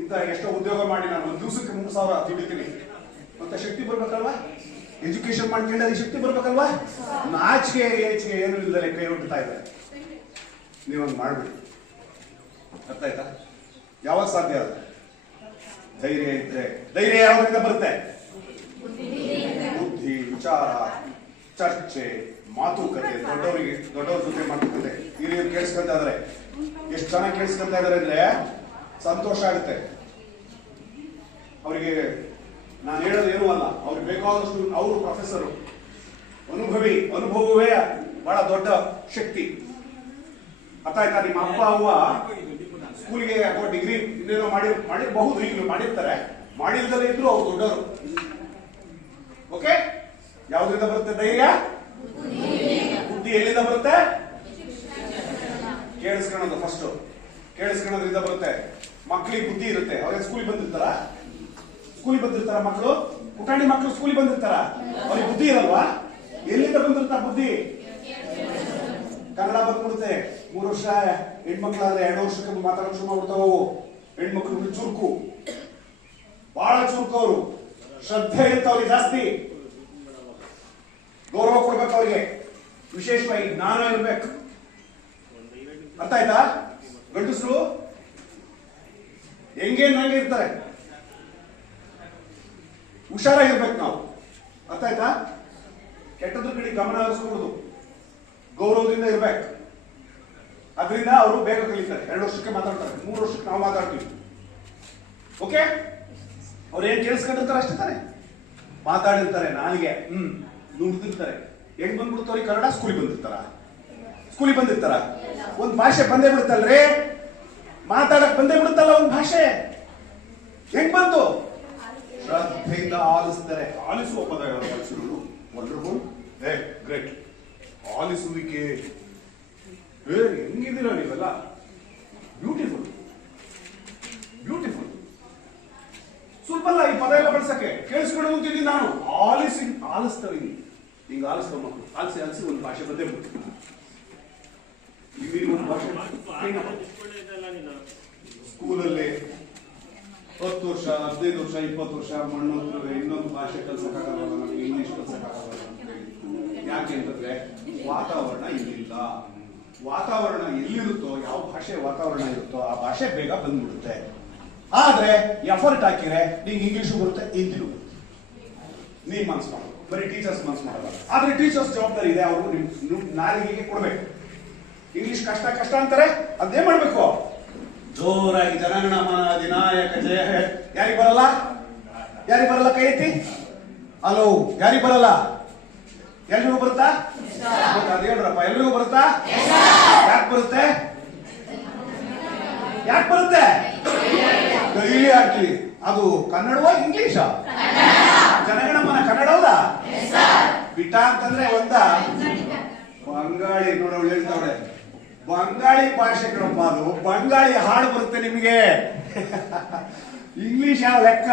ಇಂತ ಎಷ್ಟೋ ಉದ್ಯೋಗ ಮಾಡಿ, ನಾನು ಒಂದು ದಿವಸಕ್ಕೆ ಮೂರು ಸಾವಿರ ದುಡಿತೀನಿ ಮತ್ತೆ ಶಕ್ತಿ ಬರ್ಬೇಕಲ್ವಾ? ಎಜುಕೇಶನ್ ಮಾಡ್ಕೊಂಡು ಅದಕ್ಕೆ ಶಕ್ತಿ ಬರ್ಬೇಕಲ್ವಾ? ನಾಚಿಕೆ ಏಚಿಗೆ ಏನು ಇಲ್ಲದೆ ಕೈ ಹೊಡ್ತಾ ಇದೆ ನೀವು ಹಂಗೆ ಮಾಡ್ಬಿಡಿ. ಅರ್ಥ ಆಯ್ತಾ ಯಾವಾಗ ಸಾಧ್ಯ ಅದು? ಧೈರ್ಯ ಇದ್ರೆ, ಧೈರ್ಯ ಯಾವ್ದ್ರಿಂದ ಬರುತ್ತೆ? ಬುದ್ಧಿ, ವಿಚಾರ, ಚರ್ಚೆ, ಮಾತುಕತೆ, ದೊಡ್ಡವರಿಗೆ, ದೊಡ್ಡವ್ರ ಜೊತೆ ಮಾತುಕತೆ. ಹಿರಿಯರು ಕೇಳಿಸ್ಕೊಂತ ಇದಾರೆ ಎಷ್ಟು ಚೆನ್ನಾಗಿ ಕೇಳಿಸ್ಕೊಂತ ಇದಾರೆ ಅಂದ್ರೆ ಸಂತೋಷ ಆಗುತ್ತೆ. ಅವರಿಗೆ ನಾನು ಹೇಳೋದು ಏನೂ ಅಲ್ಲ. ಅವ್ರಿಗೆ ಬೇಕಾದಷ್ಟು ಅವರು ಪ್ರೊಫೆಸರು ಅನುಭವಿ, ಅನುಭವವೇ ಬಹಳ ದೊಡ್ಡ ಶಕ್ತಿ. ಅರ್ಥ ಆಯ್ತಾ? ನಿಮ್ಮ ಅಪ್ಪ, ಅವ್ವ ಸ್ಕೂಲ್ಗೆ ಅಥವಾ ಡಿಗ್ರಿ ಇನ್ನೇನೋ ಮಾಡಿ, ಮಾಡಿರಬಹುದು, ಈಗಲೂ ಮಾಡಿರ್ತಾರೆ. ಮಾಡಿಲ್ದಲೇ ಇದ್ರು ಅವ್ರು ದೊಡ್ಡವರು. ಓಕೆ? ಯಾವ್ದ್ರಿಂದ ಬರುತ್ತೆ ಧೈರ್ಯ? ಬುದ್ಧಿ ಎಲ್ಲಿಂದ ಬರುತ್ತೆ? ಕೇಳಿಸ್ಕೊಳ್ಳೋದು ಫಸ್ಟ್ ಕೇಳಿಸ್ಕೊಳ್ಳೋದ್ರಿಂದ ಬರುತ್ತೆ. ಮಕ್ಕಳಿಗೆ ಬುದ್ಧಿ ಇರುತ್ತೆ. ಅವ್ರಿಗೆ ಸ್ಕೂಲ್ ಬಂದಿರ್ತಾರ? ಸ್ಕೂಲಿಗೆ ಬಂದಿರ್ತಾರ ಮಕ್ಕಳು ಪುಟಾಣಿ ಮಕ್ಕಳು ಸ್ಕೂಲಿಗೆ ಬಂದಿರ್ತಾರ? ಅವ್ರಿಗೆ ಬುದ್ಧಿ ಇರಲ್ವಾ? ಎಲ್ಲಿಂದ ಬಂದಿರ್ತಾರ ಬುದ್ಧಿ? ಕನ್ನಡ ಬಂದ್ಬಿಡುತ್ತೆ ಮೂರು ವರ್ಷ ಹೆಣ್ಮಕ್ಳಾದ್ರೆ ಎರಡು ವರ್ಷಕ್ಕೆ ಮಾತಾಡೋಕೆ ಶುರು ಮಾಡ್ತಾವು ಹೆಣ್ಮಕ್ಳು ಚುರುಕು. ಬಹಳ ಚುರುಕು ಅವರು. ಶ್ರದ್ಧೆ ಇರುತ್ತೆ ಅವ್ರಿಗೆ ಜಾಸ್ತಿ. ಗೌರವ ಕೊಡ್ಬೇಕು ಅವ್ರಿಗೆ. ವಿಶೇಷವಾಗಿ ಜ್ಞಾನ ಇರ್ಬೇಕು. ಅರ್ಥ ಆಯ್ತಾ? ಗಂಡಸರು? ಹೆಂಗೆ ಇರ್ತಾರೆ? ಹುಷಾರಾಗಿರ್ಬೇಕು ನಾವು. ಅರ್ಥ ಆಯ್ತಾ ಕೆಟ್ಟದ್ರ ಕಡೆ ಗಮನ ಹರಿಸ್ಕೊಡುದು. ಗೌರವದಿಂದ ಇರ್ಬೇಕು. ಅದರಿಂದ ಅವರು ಬೇಗ ಕಲಿತಾರೆ. ಎರಡು ವರ್ಷಕ್ಕೆ ಮಾತಾಡ್ತಾರೆ. ಮೂರು ವರ್ಷಕ್ಕೆ ನಾವು ಮಾತಾಡ್ತೀವಿ. ಓಕೆ? ಅವ್ರು ಏನ್ ಕೇಳಿಸ್ಕೊಂಡಿರ್ತಾರೆ ಅಷ್ಟೇ ತಾನೆ. ಮಾತಾಡಿರ್ತಾರೆ ನಾಲಿಗೆ. ಹ್ಮ್. ನುಡಿದಿರ್ತಾರೆ. ಹೆಂಗ್ ಬಂದ್ಬಿಡ್ತಾವ್ರಿ ಕನ್ನಡ? ಸ್ಕೂಲಿಗೆ ಬಂದಿರ್ತಾರ? ಸ್ಕೂಲಿಗೆ ಬಂದಿರ್ತಾರ? ಒಂದ್ ಭಾಷೆ ಬಂದೇ ಬಿಡುತ್ತಲ್ರಿ? ಮಾತಾಡಕ್ ಬಂದೇ ಬಿಡುತ್ತಲ್ಲ ಒಂದ್ ಭಾಷೆ? ಹೆಂಗ್ ಬಂತು? ಶ್ರದ್ಧೆಯಿಂದ ಆಲಿಸ್ತಾರೆ ಆಲಿಸುವ ಪದಗಳ ಕೆಲಸಗಳು ವಂಡರ್ಫುಲ್ ಏ ಗ್ರೇಟ್ ಆಲಿಸುವಿಕೆ. ಏ ಹೆಂಗಿದ್ದೀರ ನೀವೆಲ್ಲ? ಬ್ಯೂಟಿಫುಲ್ ಬ್ಯೂಟಿಫುಲ್ ಸುಲಭಲ್ಲ ಈ ಪದ ಎಲ್ಲ ಬಳಸಕ್ಕೆ. ಕೇಳಿಸ್ಕೊಂಡು ಅಂತಿದ್ದೀನಿ ನಾನು. ಆಲಿಸಿ ಆಲಿಸ್ತವೆ ಹಿಂಗೆ ಆಲಿಸ್ಕೊ ಮಕ್ಕಳು. ಆಲಿಸಿ ಆಲಿಸಿ ಒಂದು ಭಾಷೆ ಬಂದೇ ಬಿಡ್ತೀನಿ ಒಂದು ಭಾಷೆ. ಸ್ಕೂಲಲ್ಲಿ ಹತ್ತು ವರ್ಷ ಹದಿನೈದು ವರ್ಷ ಇಪ್ಪತ್ತು ವರ್ಷ ಮಣ್ಣು ಇನ್ನೊಂದು ಭಾಷೆ ಕಲ್ಸಕ್ಕಾಗಲ್ಲ ನಮಗೆ ಇಂಗ್ಲಿಷ್ ಕಲ್ಸಕ್ಕಾಗಲ್ಲ. ಯಾಕೆ ಅಂತಂದ್ರೆ ವಾತಾವರಣ ಇಲ್ಲಿಲ್ಲ ವಾತಾವರಣ ಎಲ್ಲಿರುತ್ತೋ ಯಾವ ಭಾಷೆ ವಾತಾವರಣ ಇರುತ್ತೋ ಆ ಭಾಷೆ ಬೇಗ ಬಂದ್ಬಿಡುತ್ತೆ ಆದ್ರೆ ಎಫರ್ಟ್ ಹಾಕಿದ್ರೆ ನಿಂಗೆ ಇಂಗ್ಲಿಷು ಬರುತ್ತೆ ಹಿಂದಿನೂ ಬರುತ್ತೆ ಮನ್ಸ್ ಮಾಡು ಬರೀ ಟೀಚರ್ಸ್ ಮನ್ಸ್ ಮಾಡಲ್ಲ ಆದ್ರೆ ಟೀಚರ್ಸ್ ಜವಾಬ್ದಾರಿ ಇದೆ ಅವರು ನಾಲಿಗೆಗೆ ಕೊಡ್ಬೇಕು ಇಂಗ್ಲಿಷ್ ಕಷ್ಟ ಕಷ್ಟ ಅಂತಾರೆ ಅದೇ ಮಾಡ್ಬೇಕು ಜೋರಾಗಿ ಜನಗಣಮನ ಅಧಿನಾಯಕ ಜಯ ಯಾರಿಗೆ ಬರಲ್ಲ? ಯಾರಿಗೆ ಬರಲ್ಲ ಕೈ ಎತ್ತಿ? ಹಲೋ ಯಾರಿಗ್ ಬರಲ್ಲ? ಎಲ್ರಿಗೂ ಬರುತ್ತಾ? ಅದ್ ಹೇಳ್ರಪ್ಪ ಎಲ್ರಿಗೂ ಬರುತ್ತಾ? ಯಾಕೆ ಬರುತ್ತೆ? ಯಾಕೆ ಬರುತ್ತೆ? ಡೈಲಿ ಹಾಕಿ ಅದು ಕನ್ನಡವ ಇಂಗ್ಲಿಷ? ಜನಗಣಮನ ಕನ್ನಡ ಹೌದಾ? ಬಿಟ್ಟ ಅಂತಂದ್ರೆ ಒಂದ? ಬಂಗಾಳಿ ನೋಡವಳು ಹೇಳ್ತಾವಳೆ ಬಂಗಾಳಿ ಭಾಷೆ ಕಣಪ್ಪ ಅದು. ಬಂಗಾಳಿ ಹಾಡು ಬರುತ್ತೆ ನಿಮಗೆ. ಇಂಗ್ಲಿಷ್ ಆ ಲೆಕ್ಕ?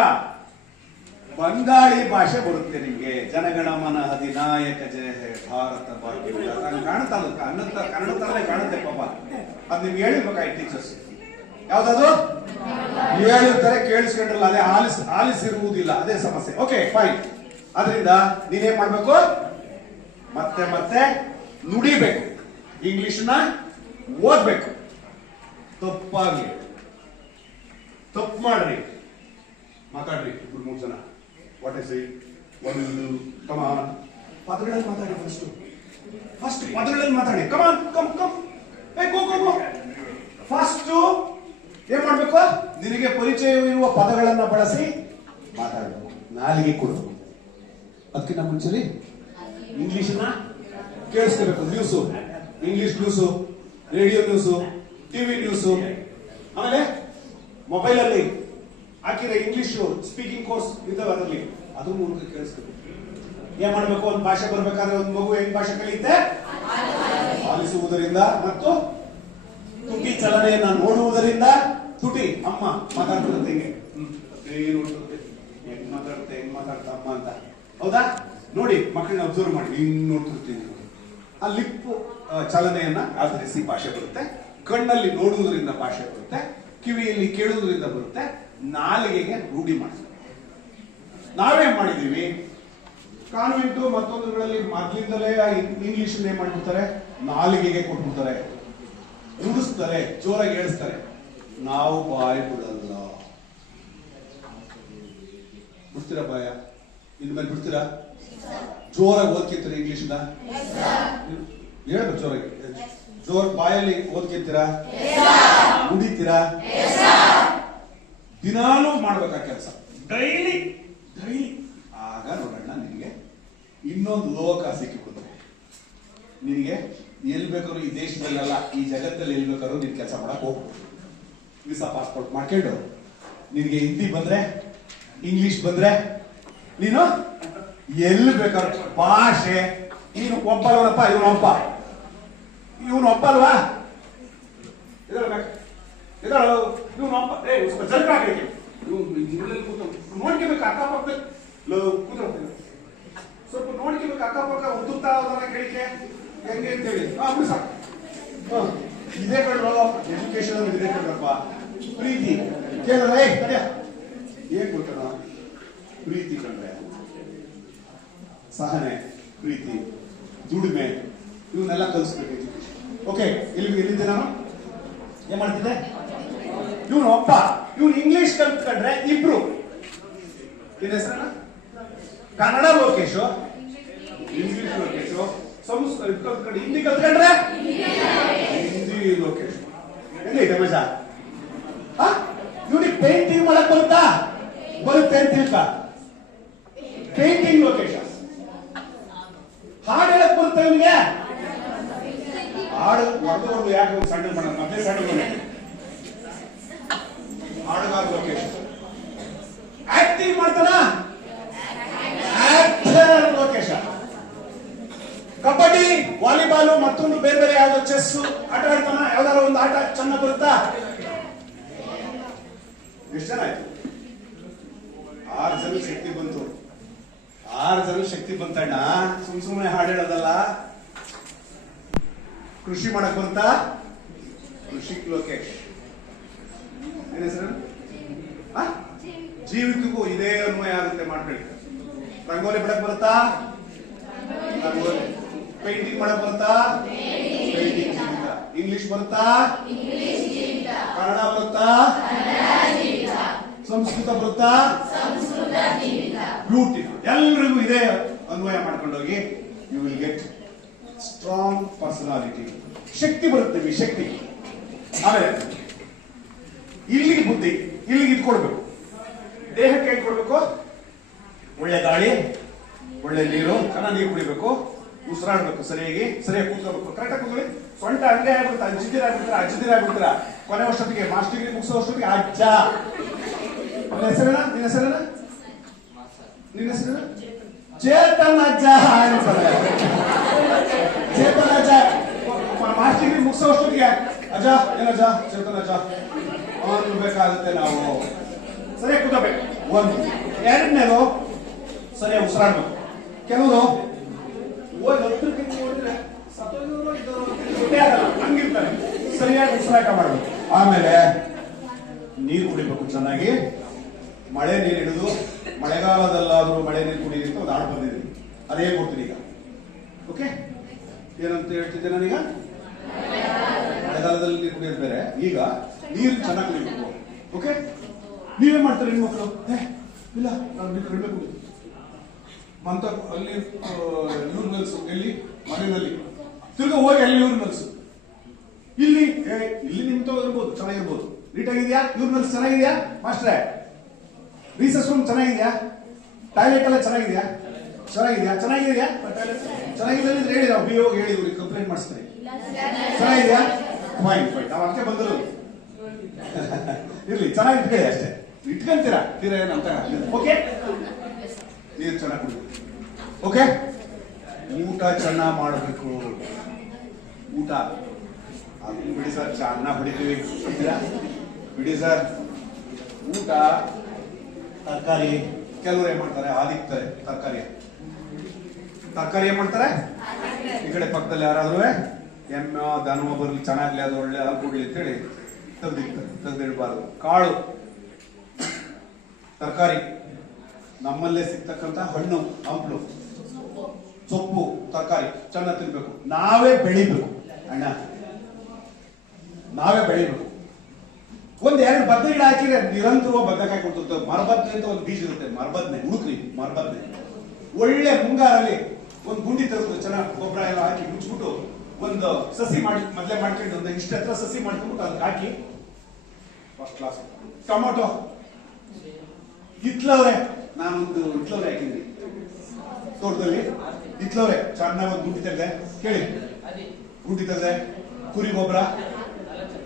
ಬಂಗಾಳಿ ಭಾಷೆ ಬರುತ್ತೆ ನಿಮಗೆ. ಜನಗಣಮನ ಅಧಿನಾಯಕ ಜಯ ಹೇ ಭಾರತ ಭಾಗ್ಯ ಅದು? ಕನ್ನಡ ಕನ್ನಡ ತರನೇ ಕಾಣುತ್ತೆ ಪಾಪ. ಅದ್ ನಿಮ್ಗೆ ಹೇಳಿರ್ಬೇಕಾಗಿ ಟೀಚರ್ಸ್ ಯಾವ್ದದು? ಹೇಳಿರ್ತಾರೆ ಕೇಳಿಸ್ಕೊಂಡ್ರಲ್ಲ, ಅದೇ ಆಲಿಸ್ ಆಲಿಸಿರುವುದಿಲ್ಲ. ಅದೇ ಸಮಸ್ಯೆ. ಓಕೆ ಫೈನ್ ಅದರಿಂದ ನೀನೇನ್ ಮಾಡ್ಬೇಕು? ಮತ್ತೆ ಮತ್ತೆ ನುಡಿಬೇಕು. ಇಂಗ್ಲಿಷ್ನ ಓದ್ಬೇಕು. ತಪ್ಪಾಗಿ. ತಪ್ಪು ಮಾಡ್ರಿ. ಮಾತಾಡ್ರಿ ಇಬ್ರು ಮೂರು ಜನ. ವಾಟ್ ಇಸ್ ಒಂದು ಕಮಾನ್ ಪದಗಳಲ್ಲಿ ಮಾತಾಡಿ ಫಸ್ಟ್ ಫಸ್ಟ್ ಪದಗಳಲ್ಲಿ ಮಾತಾಡಿ. ಕಮಾನ್ ಕಮ್ ಕಮ್ ಏ ಗೋ ಗೋ ಫಸ್ಟ್ ಏನ್ ಮಾಡ್ಬೇಕು? ನಿನಗೆ ಪರಿಚಯವಿರುವ ಪದಗಳನ್ನ ಬಳಸಿ ಮಾತಾಡಬೇಕು ನಾಲಿಗೆ ಕೊಡು. ಅದಕ್ಕಿಂತ ಮುಂಚೆ ಇಂಗ್ಲಿಷ್ನ ಕೇಳಿಸ್ಕೋಬೇಕು. News English news radio news, TV news, ಆಮೇಲೆ ಮೊಬೈಲ್ ಅಲ್ಲಿ ಹಾಕಿರೋ ಇಂಗ್ಲಿಷ್ ಸ್ಪೀಕಿಂಗ್ ಕೋರ್ಸ್ ಇದ್ದಾವೆ ಅದರಲ್ಲಿ. ಅದು ಮೂಲಕ ಕೇಳಿಸ್ಕೋಬೇಕು ಏನ್ ಮಾಡ್ಬೇಕು? ಒಂದು ಭಾಷೆ ಬರ್ಬೇಕಾದ್ರೆ ಒಂದು ಮಗು ಏನ್ ಭಾಷೆ ಕಲಿಯುತ್ತೆ? ಆಲಿಸುವುದರಿಂದ ಮತ್ತು ತುಟಿ ಚಲನೆಯನ್ನ ನೋಡುವುದರಿಂದ ತುಟಿ, ಅಮ್ಮ ಮಾತಾಡ್ತಿರುತ್ತೆ ಹಿಂಗೆ. ಹೆಂಗ್ ಮಾತಾಡುತ್ತೆ, ಹೆಂಗ್ ಮಾತಾಡ್ತಾ ಅಮ್ಮ ಅಂತ. ಹೌದಾ? ನೋಡಿ, ಮಕ್ಕಳನ್ನ ಅಬ್ಸರ್ವ್ ಮಾಡಿ. ಹಿಂಗ್ ನೋಡ್ತಿರ್ತೀನಿ ಆ ಲಿಪ್ ಚಲನೆಯನ್ನ ಆಧರಿಸಿ ಭಾಷೆ ಬರುತ್ತೆ. ಕಣ್ಣಲ್ಲಿ ನೋಡುವುದರಿಂದ ಭಾಷೆ ಬರುತ್ತೆ. ಕಿವಿಯಲ್ಲಿ ಕೇಳುವುದರಿಂದ ಬರುತ್ತೆ. ನಾಲಿಗೆಗೆ ರೂಢಿ ಮಾಡಿ ನಾವೇನ್ ಮಾಡಿದೀವಿ ಕಾನ್ವೆಂಟು ಮತ್ತೊಂದುಗಳಲ್ಲಿ ಮೊದಲಿಂದಲೇ ಇಂಗ್ಲಿಷ್ ಏನ್ ಮಾಡ್ಬಿಡ್ತಾರೆ. ನಾಲಿಗೆಗೆ ಕೊಟ್ಬಿಡ್ತಾರೆ. ರೂಢಿಸ್ತಾರೆ ಜೋರಾಗಿ ಹೇಳಿಸ್ತಾರೆ ನಾವು ಬಾಯಿ ಬಿಡಲ್ಲ. ಬಿಡ್ತೀರಾ ಬಾಯ? ಇನ್ಮೇಲೆ ಬಿಡ್ತೀರಾ? ಜೋರಾಗಿ ಓದ್ಕಿರ್ತೀರಾ ಇಂಗ್ಲಿಷ್ನ ಹೇಳ್ಬೇಕು ಜೋರಾಗಿ ಜೋರ್ ಬಾಯಲ್ಲಿ ಓದ್ಕಿರ್ತೀರಾ ನುಡಿತೀರಾ? ದಿನಾಲೂ ಮಾಡ್ಬೇಕಾ ಕೆಲಸ? Daily daily. ಆಗ ನೋಡೋಣ ನಿನಗೆ ಇನ್ನೊಂದು ಲೋಕ ಸಿಕ್ಕಿಬಿಡುತ್ತೆ. ನಿನಗೆ ಎಲ್ಲಿ ಬೇಕಾದ್ರೂ ಈ ದೇಶದಲ್ಲೆಲ್ಲ ಈ ಜಗತ್ತಲ್ಲಿ ಎಲ್ಲಿ ಬೇಕಾದ್ರೂ ನೀನು ಕೆಲಸ ಮಾಡಕ್ ಹೋಗ್ಬೋದು. ವೀಸಾ ಪಾಸ್ಪೋರ್ಟ್ ಮಾಡ್ಕೊಂಡು ನಿನಗೆ ಹಿಂದಿ ಬಂದ್ರೆ ಇಂಗ್ಲಿಷ್ ಬಂದ್ರೆ ನೀನು ಎಲ್ಲಿ ಬೇಕಾದ್ರೂ ಭಾಷೆ ನೀನು ಒಬ್ಬಲ್ವನಪ್ಪ ಇವನೊಬ್ಬ ಇವನು ಒಬ್ಬ ಅಲ್ವಾ ಇದಳು ಇವನು ಒಬ್ಬ. ಏ ಸ್ವಲ್ಪ ಜರ್ಕ ಆಗಲಿಕ್ಕೆ. ಇವನು ನೋಡ್ಕೋಬೇಕು ಅಕ್ಕಪಕ್ಕ. ಕೂತ್ಕೊಳ್ತೀನಿ ಸ್ವಲ್ಪ ನೋಡ್ಕೋಬೇಕು, ಅಕ್ಕಪಕ್ಕ ಉದುರ್ತಾ ಹೋದಲ್ಲ ಕೇಳಿಕೆ ಹೆಂಗೆ ಅಂತೇಳಿ. ಹಾ ಸಾಕು ಇದೇ ಕಣ್ರು ಎಜುಕೇಶನ್ ಇದೇ ಕಣ್ರಪ್ಪ. ಪ್ರೀತಿ. ಕೇಳಿದ್ರೆ ಏ ಏನ್ ಗೊತ್ತಣ ಪ್ರೀತಿ ಕಂಡ್ರೆ ಸಹನೆ, ಪ್ರೀತಿ. ದುಡಿಮೆ. ಇವನ್ನೆಲ್ಲ ಕಲಿಸ್ಬೇಕು ಓಕೆ ಇಲ್ಲಿ ಎಲ್ಲಿದ್ದೆ ನಾನು? ಏನ್ ಮಾಡ್ತಿದ್ದೆ? ಇವನು ಒಬ್ಬ ಇವನು ಇಂಗ್ಲಿಷ್ ಕಲ್ತ್ಕೊಂಡ್ರೆ ಇಬ್ರು. ಏನ್ ಹೆಸರನ್ನ ಕನ್ನಡ ಲೋಕೇಶು. ಇಂಗ್ಲಿಷ್ ಲೋಕೇಶು. ಸಂಸ್ಕೃತ ಕಲ್ತ್ಕೊಂಡು ಹಿಂದಿ ಕಲ್ತ್ಕೊಂಡ್ರೆ? ಹಿಂದಿ ಲೋಕೇಶ್. ಎಲ್ಲಿದೆ ಮಜಾ? ಇವನಿಗೆ ಪೇಂಟಿಂಗ್ ಮಾಡಕ್ ಬರುತ್ತಾ? ಬರುತ್ತೆ ಅಂತ ಪೇಂಟಿಂಗ್ ಲೊಕೇಶನ್ ಹಾಡು ಹೇಳಕ್ ಬಂತ ಇವನಿಗೆ? ಹಾಡು ಹೊಡೆದು ಹೊಡೆದು ಯಾಕೆ ಒಂದು ಸಣ್ಣ ಮಾಡೋಣ ಮತ್ತೆ ಸಣ್ಣ ಹಾಡುಗಾರ ಲೊಕೇಶನ್ ಆಕ್ಟಿಂಗ್ ಮಾಡ್ತಾನ? ಆಕ್ಟರ್ ಲೊಕೇಶನ್ ಕಬಡ್ಡಿ, ವಾಲಿಬಾಲ್ ಮತ್ತೊಂದು ಬೇರೆ ಬೇರೆ ಯಾವ್ದೋ ಚೆಸ್ ಆಟ ಆಡ್ತಾನ? ಯಾವ್ದಾರ ಒಂದು ಆಟ ಚೆನ್ನಾಗಿ ಬರುತ್ತಾ? ಎಷ್ಟು ಜನ ಆಯ್ತು? ಆರು ಜನ ಶಕ್ತಿ ಬಂತು ಆರು ಜನ ಶಕ್ತಿ ಬಂತಣ್ಣ. ಸುಮ್ ಸುಮ್ಮನೆ ಹಾಡು ಹೇಳೋದಲ್ಲ ಕೃಷಿ ಮಾಡಕ್ ಬಂತ? ಕೃಷಿ ಲೋಕೇಶ್. ಏನ ಹೆಸರು? ಜೀವಿತಕ್ಕೂ ಇದೇ ಅನ್ವಯ ಆಗುತ್ತೆ ಮಾಡ್ಕೊಳ್ಳಿ. ರಂಗೋಲಿ ಬಿಡಕ್ ಬರುತ್ತಾ? ರಂಗೋಲಿ. ಪೇಂಟಿಂಗ್ ಮಾಡಕ್ ಬರುತ್ತಾ? ಪೇಂಟಿಂಗ್ ಇಂಗ್ಲಿಷ್ ಬರುತ್ತಾ? ಕನ್ನಡ ಬರುತ್ತಾ? ಸಂಸ್ಕೃತ ಬರುತ್ತಾ? ಬ್ಯೂಟಿಫುಲ್. ಎಲ್ರಿಗೂ ಇದೇ ಅನ್ವಯ ಮಾಡ್ಕೊಂಡೋಗಿ you will get strong personality ಶಕ್ತಿ ಬರುತ್ತೆ ನಿಮಗೆ, ಶಕ್ತಿ. ಆಮೇಲೆ, ಇಲ್ಲಿಗೆ ಬುದ್ಧಿ, ಇಲ್ಲಿಗೆ ಇದು ಕೊಡ್ಬೇಕು. ದೇಹಕ್ಕೆ ಹೇಗೆ ಕೊಡ್ಬೇಕು? ಒಳ್ಳೆ ಗಾಳಿ, ಒಳ್ಳೆ ನೀರು, ಚೆನ್ನಾಗಿ ನೀರು ಕುಡಿಬೇಕು, ಉಸಿರಾಡ್ಬೇಕು ಸರಿಯಾಗಿ ಸರಿಯಾಗಿ ಕೂತ್ಕೋಬೇಕು. ಕರೆಕ್ಟಾಗಿ ಕೂತ್ಕೊಳ್ಳಿ. ಸೊಂಟ ಹಂಗೆ ಆಗ್ಬಿಡ್ತಾ ಅಜ್ಜಿದಿರ ಆಗ್ಬಿಡ್ತಾರ ಅಜ್ಜಿದಿರ ಆಗ್ಬಿಡ್ತಾರ? ಕೊನೆ ಮಾಸ್ಟರ್ ಡಿಗ್ರಿ ಮುಗಿಸೋ ವರ್ಷದೊತ್ತಿಗೆ ಅಜ್ಜ. ಹೆಸರೇನ? ನಿನ್ನ ಹೆಸರೇನ? ನಿನ್ನ ಹೆಸರೇನ ಚೇತನ್ ಅಜ್ಜ ಚೇತನ್ ಅಜ್ಜ ಮಾಸ್ಟರ್ ಮುಗಿಸೋಷ್ಟೊತ್ತಿಗೆ ಅಜ್ಜ ಏನಜ್ಜ ಚೇತನ್ ಅಜ್ಜ ಬೇಕಾಗುತ್ತೆ ನಾವು ಸರಿಯಾಗಿ ಕೂತಬೇಕು ಒಂದು. ಎರಡನೇದು ಸರಿಯಾಗಿ ಉಸಿರಾಡ್ಬೇಕು. ಕೆಲವರು ಇದ್ದೋರು ಗೊತ್ತೇ ಆಗಲ್ಲ. ಹಂಗಿರ್ತಾರೆ. ಸರಿಯಾಗಿ ಉಸಿರಾಟ ಮಾಡಬೇಕು. ಆಮೇಲೆ ನೀರು ಕುಡಿಬೇಕು ಚೆನ್ನಾಗಿ. ಮಳೆ ನೀರು ಹಿಡಿದು ಮಳೆಗಾಲದಲ್ಲಾದ್ರೂ ಮಳೆ ನೀರು ಕುಡಿಯಿರಿ ಅಂತ ಒಂದು ಹಾಡು ಬಂದಿದ್ದೀನಿ. ಅದೇ ಕೊಡ್ತೀನಿ ಈಗ. ಓಕೆ ಏನಂತ ಹೇಳ್ತಿದ್ದೆ ನಾನೀಗ? ಮಳೆಗಾಲದಲ್ಲಿ ನೀರು ಕುಡಿಯೋದು ಬೇರೆ. ಈಗ ನೀರು ಚೆನ್ನಾಗಿ ಕುಡಿಬೇಕು. ಓಕೆ ನೀವೇ ಮಾಡ್ತಾರೆ ಹೆಣ್ಮಕ್ಳು ಏ, ಇಲ್ಲ, ನಾನು ನೀರು ಕಡಿಮೆ ಕುಡಿದು ಮಂತ, ಅಲ್ಲಿ ಇವ್ರ ಮೆಲ್ಸು. ಎಲ್ಲಿ? ಮನೆಯಲ್ಲಿ. ತಿರ್ಗ ಹೋಗಿ ಅಲ್ಲಿ ಇವ್ರ ಮೆಲ್ಸು. ಇಲ್ಲಿ ಇಲ್ಲಿ ನಿಮ್ತ ಇರ್ಬೋದು, ಚೆನ್ನಾಗಿರ್ಬೋದು. ನೀಟಾಗಿದೆಯಾ ಇವ್ರ ಮನಸ್ಸು ಚೆನ್ನಾಗಿದೆಯಾ? ಮಾಸ್ಟ್ರೇ? ರೀಸಸ್ ರೂಮ್ ಚೆನ್ನಾಗಿದೆಯಾ? ಟಾಯ್ಲೆಟ್ ಎಲ್ಲ ಚೆನ್ನಾಗಿದೆಯಾ? ಚೆನ್ನಾಗಿದೆಯಾ? ಚೆನ್ನಾಗಿದೆಯಾ ಚೆನ್ನಾಗಿದೆ ಅಂದ್ರೆ ಹೇಳಿ ನಾವು ಬಿ ಹೋಗಿ ಹೇಳಿ ಇವ್ರಿಗೆ ಕಂಪ್ಲೇಂಟ್ ಮಾಡಿಸ್ತೀನಿ ಚೆನ್ನಾಗಿದೆಯಾ ಫೈನ್ ಫೈನ್ ನಾವು ಅದಕ್ಕೆ ಬಂದರು ಇರ್ಲಿ ಚೆನ್ನಾಗಿ ಇಟ್ಕೊಳ್ಳಿ ಅಷ್ಟೇ. ಇಟ್ಕೊಂತೀರಾ? ತೀರಾ ಏನಂತ ಓಕೆ ನೀರು ಚೆನ್ನಾಗಿ ಕುಡಿ ಓಕೆ ಊಟ ಚೆನ್ನಾಗಿ ಮಾಡಬೇಕು. ಊಟ. ಅದು ಬಿಡಿ ಸರ್, ಚೆನ್ನಾಗಿ ಹೊಡಿತೀವಿ ಬಿಡಿ ಸರ್. ಊಟ ತರಕಾರಿ ಕೆಲವರು ಏನ್ ಮಾಡ್ತಾರೆ? ಹಾಲಿಕ್ತಾರೆ ತರಕಾರಿ. ತರಕಾರಿ ಏನ್ ಮಾಡ್ತಾರೆ? ಈ ಕಡೆ ಪಕ್ಕದಲ್ಲಿ ಯಾರಾದ್ರೂ ಎಮ್ಮ, ದನವ ಬರ್ಲಿ, ಚೆನ್ನಾಗ್ಲಿ, ಅದು ಒಳ್ಳೆ ಹಾಲು ಕೊಡ್ಲಿ ಅಂತೇಳಿ ತೆಗ್ದಿಕ್ತಾರೆ ತೆಗ್ದಿಡ್ಬಾರ್ದು. ಕಾಳು, ತರಕಾರಿ, ನಮ್ಮಲ್ಲೇ ಸಿಗ್ತಕ್ಕಂತ ಹಣ್ಣು, ಹಂಪ್ಲು, ಸೊಪ್ಪು, ತರಕಾರಿ, ಚೆನ್ನಾಗಿ ತಿನ್ಬೇಕು. ನಾವೇ ಬೆಳಿಬೇಕು. ಅಣ್ಣ, ನಾವೇ ಬೆಳಿಬೇಕು. ಒಂದ್ ಎರಡು ಬದ್ದ ಗಿಡ ಹಾಕಿದ್ರೆ ನಿರಂತರವಾಗಿ ಬದ್ದಕಾಯಿ ಕೊಡ್ತದೆ ಮರಬದ್ನೆ ಅಂತ ಒಂದು ಬೀಜ ಇರುತ್ತೆ. ಮರಬದ್ನೆ ಹುಡುಕ್ರಿ ಮರಬದ್ನೆ. ಒಳ್ಳೆ ಮುಂಗಾರಲ್ಲಿ ಒಂದು ಗುಂಡಿ ತೆಗೆದು ಚೆನ್ನಾಗಿ ಗೊಬ್ಬರ ಎಲ್ಲ ಹಾಕಿ ಮುಚ್ಚಿಬಿಟ್ಟು ಒಂದು ಸಸಿ ಮಾಡಿ, ಮೊದಲೇ ಮಾಡ್ಕೊಂಡು ಒಂದು ಇಷ್ಟ ಹತ್ರ ಸಸಿ ಮಾಡ್ಕೊಂಡ್ಬಿಟ್ಟು ಅದಕ್ಕೆ ಹಾಕಿ ಫಸ್ಟ್ ಕ್ಲಾಸ್ ಟೊಮೊಟೊ. ಹಿತ್ಲವ್ರೆ, ನಾನೊಂದು ಹಿತ್ಲವ್ರೆ ಹಾಕಿದ್ವಿ ತೋಟದಲ್ಲಿ ಹಿತ್ಲವ್ರೆ, ಚೆನ್ನಾಗಿ ಒಂದು ಗುಂಡಿ ತೆಗೆದೆ. ಕೇಳಿ. ಗುಂಡಿ ತೆಗೆದೆ. ಕುರಿ ಗೊಬ್ಬರ,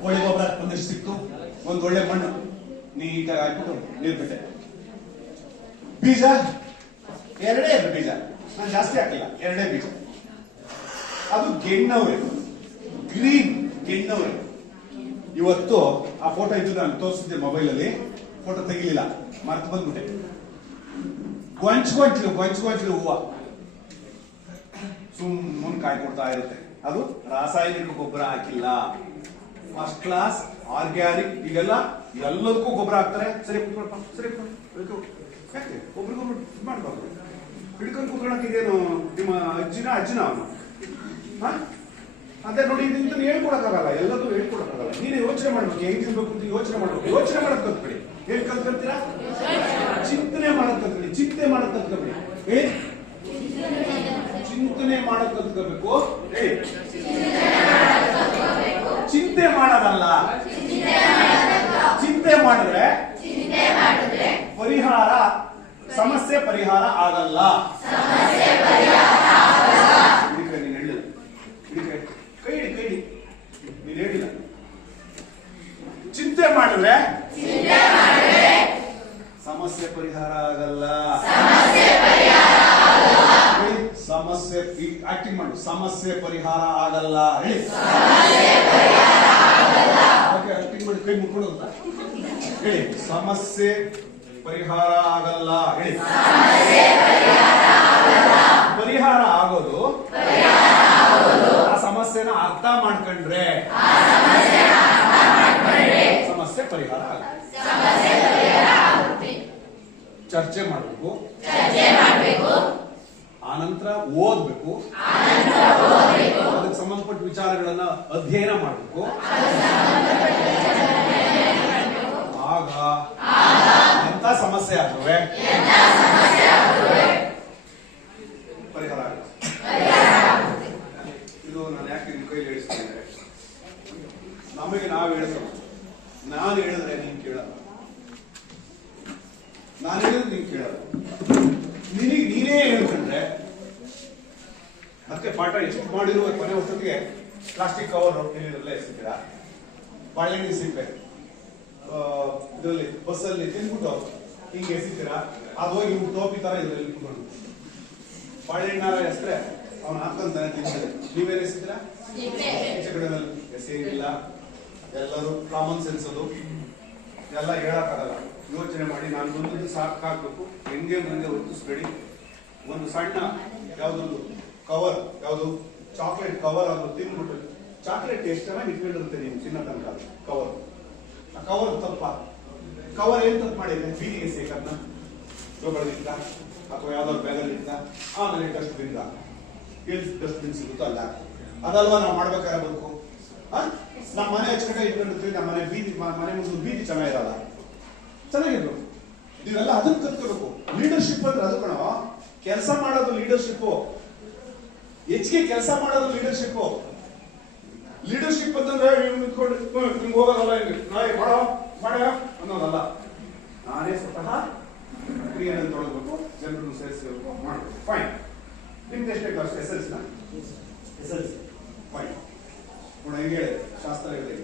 ಕೋಳಿ ಗೊಬ್ಬರ ಒಂದಿಷ್ಟು ಸಿಕ್ತು. ಒಂದು ಒಳ್ಳೆ ಮಣ್ಣು. ನೀಟಾಗಿ ಹಾಕ್ಬಿಟ್ಟು ನೀರು ಬಿಟ್ಟೆ ಬೀಜ? ಎರಡೇ ಎರಡು ಬೀಜ. ನಾನು ಜಾಸ್ತಿ ಹಾಕಿಲ್ಲ. ಎರಡೇ ಬೀಜ. ಅದು ಗೆಣ್ಣವ್ರೆ. ಗ್ರೀನ್ ಗೆಣ್ಣವ್ರೆ. ಇವತ್ತು ಆ ಫೋಟೋ ಇದ್ದು ನಾನು ತೋರಿಸಿದ್ದೆ ಮೊಬೈಲ್ ಅಲ್ಲಿ ಫೋಟೋ ತೆಗಿಲಿಲ್ಲ. ಮರ್ತು ಬಂದ್ಬಿಟ್ಟೆ. ಗೊಂಚ್ ಗೊಂಚಲು ಗೊಂಚ್ ಗೊಂಚಲು ಹೂವ. ಸುಮ್ಮನೆ ಕಾಯ್ಕೊಡ್ತಾ ಇರುತ್ತೆ. ಅದು ರಾಸಾಯನಿಕ ಗೊಬ್ಬರ ಹಾಕಿಲ್ಲ. ಫಸ್ಟ್ ಕ್ಲಾಸ್ ಆರ್ಗ್ಯಾನಿಕ್ ಇದೆಲ್ಲ ಎಲ್ಲದಕ್ಕೂ ಗೊಬ್ಬರ ಹಾಕ್ತಾರೆ. ಸರಿ ಸರಿ ಒಬ್ರಿಗೊಬ್ರು ಮಾಡ್ಬಾರ್ದು. ಹಿಡ್ಕೊಂಡು ಕುತ್ಕೊಳಕ್ಕೆ ಇದೇನು ನಿಮ್ಮ ಅಜ್ಜಿನ ಅಜ್ಜಿನ ಅವನು? ಅದೇ ನೋಡಿ, ಇದನ್ನ ಹೇಳ್ಕೊಡಕ್ಕಾಗಲ್ಲ. ಎಲ್ಲದೂ ಹೇಳ್ಕೊಡಕ್ಕಾಗಲ್ಲ. ನೀನು ಯೋಚನೆ ಮಾಡ್ಬೇಕು. ಹೆಂಗ್ ತಿನ್ಬೇಕು ಅಂತ ಯೋಚನೆ ಮಾಡ್ಬೇಕು. ಯೋಚನೆ ಮಾಡಕ್ ಕಲ್ತ್ಬಿಡಿ ಏನ್ ಕಲ್ತ್ಕೊಳ್ತೀರಾ ಚಿಂತನೆ ಮಾಡಕ್ ಕಲ್ತ್ಬಿಡಿ ಚಿಂತೆ ಮಾಡಕ್ ಕಲ್ತ್ಕೊಬಿಡಿ ಹೇಳಿ ಚಿಂತನೆ ಮಾಡಕ್ ಕಲ್ತ್ಕೋಬೇಕು ಹೇಳಿ ಚಿಂತೆ ಮಾಡೋದಲ್ಲ ಚಿಂತೆ ಮಾಡಿದ್ರೆ ಪರಿಹಾರ ಸಮಸ್ಯೆ ಪರಿಹಾರ ಆಗಲ್ಲ ಹಿಡಿಕ ನೀನ್ ಹೇಳಿಲ್ಲ ಹಿಡಿಕ ಕೈ ಹಿಡಿ ಕೈ ಹಿಡಿ ನೀನ್ ಹೇಳಿಲ್ಲ ಚಿಂತೆ ಮಾಡಿದ್ರೆ ಸಮಸ್ಯೆ ಪರಿಹಾರ ಆಗಲ್ಲ ಹೇಳಿ, ಸಮಸ್ಯೆ ಆಕ್ಟಿಂಗ್ ಮಾಡು ಸಮಸ್ಯೆ ಪರಿಹಾರ ಆಗಲ್ಲ ಹೇಳಿ ಓಕೆ ಆಕ್ಟಿಂಗ್ ಮಾಡಿ ಕೈ ಮುಟ್ಕೊಂಡು ಹೋಗುತ್ತಾ? ಹೇಳಿ ಸಮಸ್ಯೆ ಪರಿಹಾರ ಆಗಲ್ಲ ಹೇಳಿ ಪರಿಹಾರ ಆಗೋದು ಆ ಸಮಸ್ಯೆನ ಅರ್ಥ ಮಾಡ್ಕೊಂಡ್ರೆ ಸಮಸ್ಯೆ ಪರಿಹಾರ ಚರ್ಚೆ ಮಾಡಬೇಕು. ಆನಂತರ ಓದ್ಬೇಕು. ಅದಕ್ಕೆ ಸಂಬಂಧಪಟ್ಟ ವಿಚಾರಗಳನ್ನ ಅಧ್ಯಯನ ಮಾಡಬೇಕು. ಆಗ ಎಂತ ಸಮಸ್ಯೆ ಆಗ್ತವೆ ಪರಿಹಾರ ಆಗುತ್ತೆ ಇದು ನಾನು ಯಾಕೆ ನಿಮ್ಮ ಕೈಲಿ ಹೇಳಿಸ್ತೀನಿ ಅಂದ್ರೆ ನಮಗೆ ನಾವು ಹೇಳ್ತೇವೆ ನಾನು ಹೇಳಿದ್ರೆ ನೀನು ಕೇಳಲ್ಲ ನಾನು ಹೇಳಿದ್ರೆ ನೀನು ಕೇಳಲ್ಲ ನಿನಗೆ ನೀನೇ ಹೇಳ್ಕೊಂಡ್ರೆ ಮತ್ತೆ ಪಾಠ ಎಷ್ಟು ಮಾಡಿರುವ ಕೊನೆ ವರ್ಷಕ್ಕೆ ಪ್ಲಾಸ್ಟಿಕ್ ಕವರ್ ನೀರಲ್ಲ ಬಾಳೆ ನೀರು ಸಿಪ್ಪೆ. ಇದರಲ್ಲಿ ಬಸ್ಸಲ್ಲಿ ತಿನ್ಬಿಟ್ಟು ಹಿಂಗೆ ಎಸಿತೀರ? ಅದು ಹೋಗಿ ಟೋಪಿ ತರ ಇದರಲ್ಲಿ ಕುತ್ಕೊಂಡು ಬಾಳೆಹಣ್ಣಾರ ಎಸ್ರೆ ಅವನು ಹಾಕೊಂತಾನೆ ತಿಂತಾರೆ ನೀವೇನು ಎಸಿತೀರಾ? ಎಸೆಯಿಲ್ಲ ಎಸೆಯಂಗಿಲ್ಲ ಎಲ್ಲರೂ ಕಾಮನ್ ಸೆನ್ಸ್ ಅದು. ಎಲ್ಲ ಹೇಳಕ್ಕಾಗಲ್ಲ. ಯೋಚನೆ ಮಾಡಿ, ನಾನು ಬಂದದ್ದು ಹಾಕಬೇಕು ಹೆಂಗೆ ಮುಂದೆ ವರ್ತಿಸ್ಬೇಡಿ ಒಂದು ಸಣ್ಣ ಯಾವುದೊಂದು ಕವರ್ ಯಾವುದು ಚಾಕ್ಲೇಟ್ ಕವರ್ ಅದು ತಿನ್ಬಿಟ್ಟು ಚಾಕ್ಲೇಟ್ ಎಷ್ಟು ಚೆನ್ನಾಗಿ ಇಟ್ಕೊಂಡಿರುತ್ತೆ ನೀವು ಚಿನ್ನ ತನಕ ಕವರ್ ಆ ಕವರ್ ತಪ್ಪ. ಕವರ್ ಏನ್ ತಪ್ಪು ಮಾಡಿದೆ? ಬೀದಿಗೆ ಸೇಕನ್ನ ಜೋಗಳಲ್ಲಿಟ್ಟ ಅಥವಾ ಯಾವ್ದಾದ್ರು ಬ್ಯಾಗಲ್ಲಿ ಆಮೇಲೆ ಡಸ್ಟ್ಬಿನ್ ಎಲ್ಲಿ ಡಸ್ಟ್ಬಿನ್ ಸಿಗುತ್ತೋ ಅಲ್ಲ. ಅದಲ್ವಾ ನಾವು ಮಾಡ್ಬೇಕಾಗಬೇಕು ಆ? ನಮ್ಮ ಮನೆ ಹಚ್ಕಡೆ ಇಟ್ಕೊಂಡಿರ್ತೀವಿ ನಮ್ಮ ಮನೆ ಬೀದಿ ಮನೆ ಮುಂದೆ ಬೀದಿ ಚೆನ್ನಾಗಿರಲ್ಲ ಚೆನ್ನಾಗಿರ್ಬೇಕು. ನೀವೆಲ್ಲ ಅದನ್ನ ಕಲ್ತ್ಕೋಬೇಕು. ಲೀಡರ್ಶಿಪ್ ಅಂದ್ರೆ ಅದು ಕಣೋ. ಕೆಲಸ ಮಾಡೋದು ಲೀಡರ್ಶಿಪ್ ಹೆಚ್ಚಿಗೆ ಕೆಲಸ ಮಾಡೋದು ಲೀಡರ್ಶಿಪ್ ಲೀಡರ್ಶಿಪ್ ಅಂತಂದ್ರೆ ನೀವು ನಿಂತ್ಕೊಂಡು ನಿಮ್ಗೆ ಹೋಗೋದಲ್ಲ ಮಾಡೋ ಮಾಡ ಅನ್ನೋದಲ್ಲ. ನಾನೇ ಸ್ವತಃ ಕ್ರಿಯೆಯನ್ನು ತೊಡಗಬೇಕು ಜನರನ್ನು ಸೇರಿಸಬೇಕು ಮಾಡಬೇಕು. ಫೈನ್ ನಿಮ್ದು ಎಷ್ಟೇ ಕಷ್ಟ S L C S L C fine ನೋಡ ಹೆಂಗೆ ಹೇಳಿದೆ. ಶಾಸ್ತ್ರ ಹೇಳಿದೆ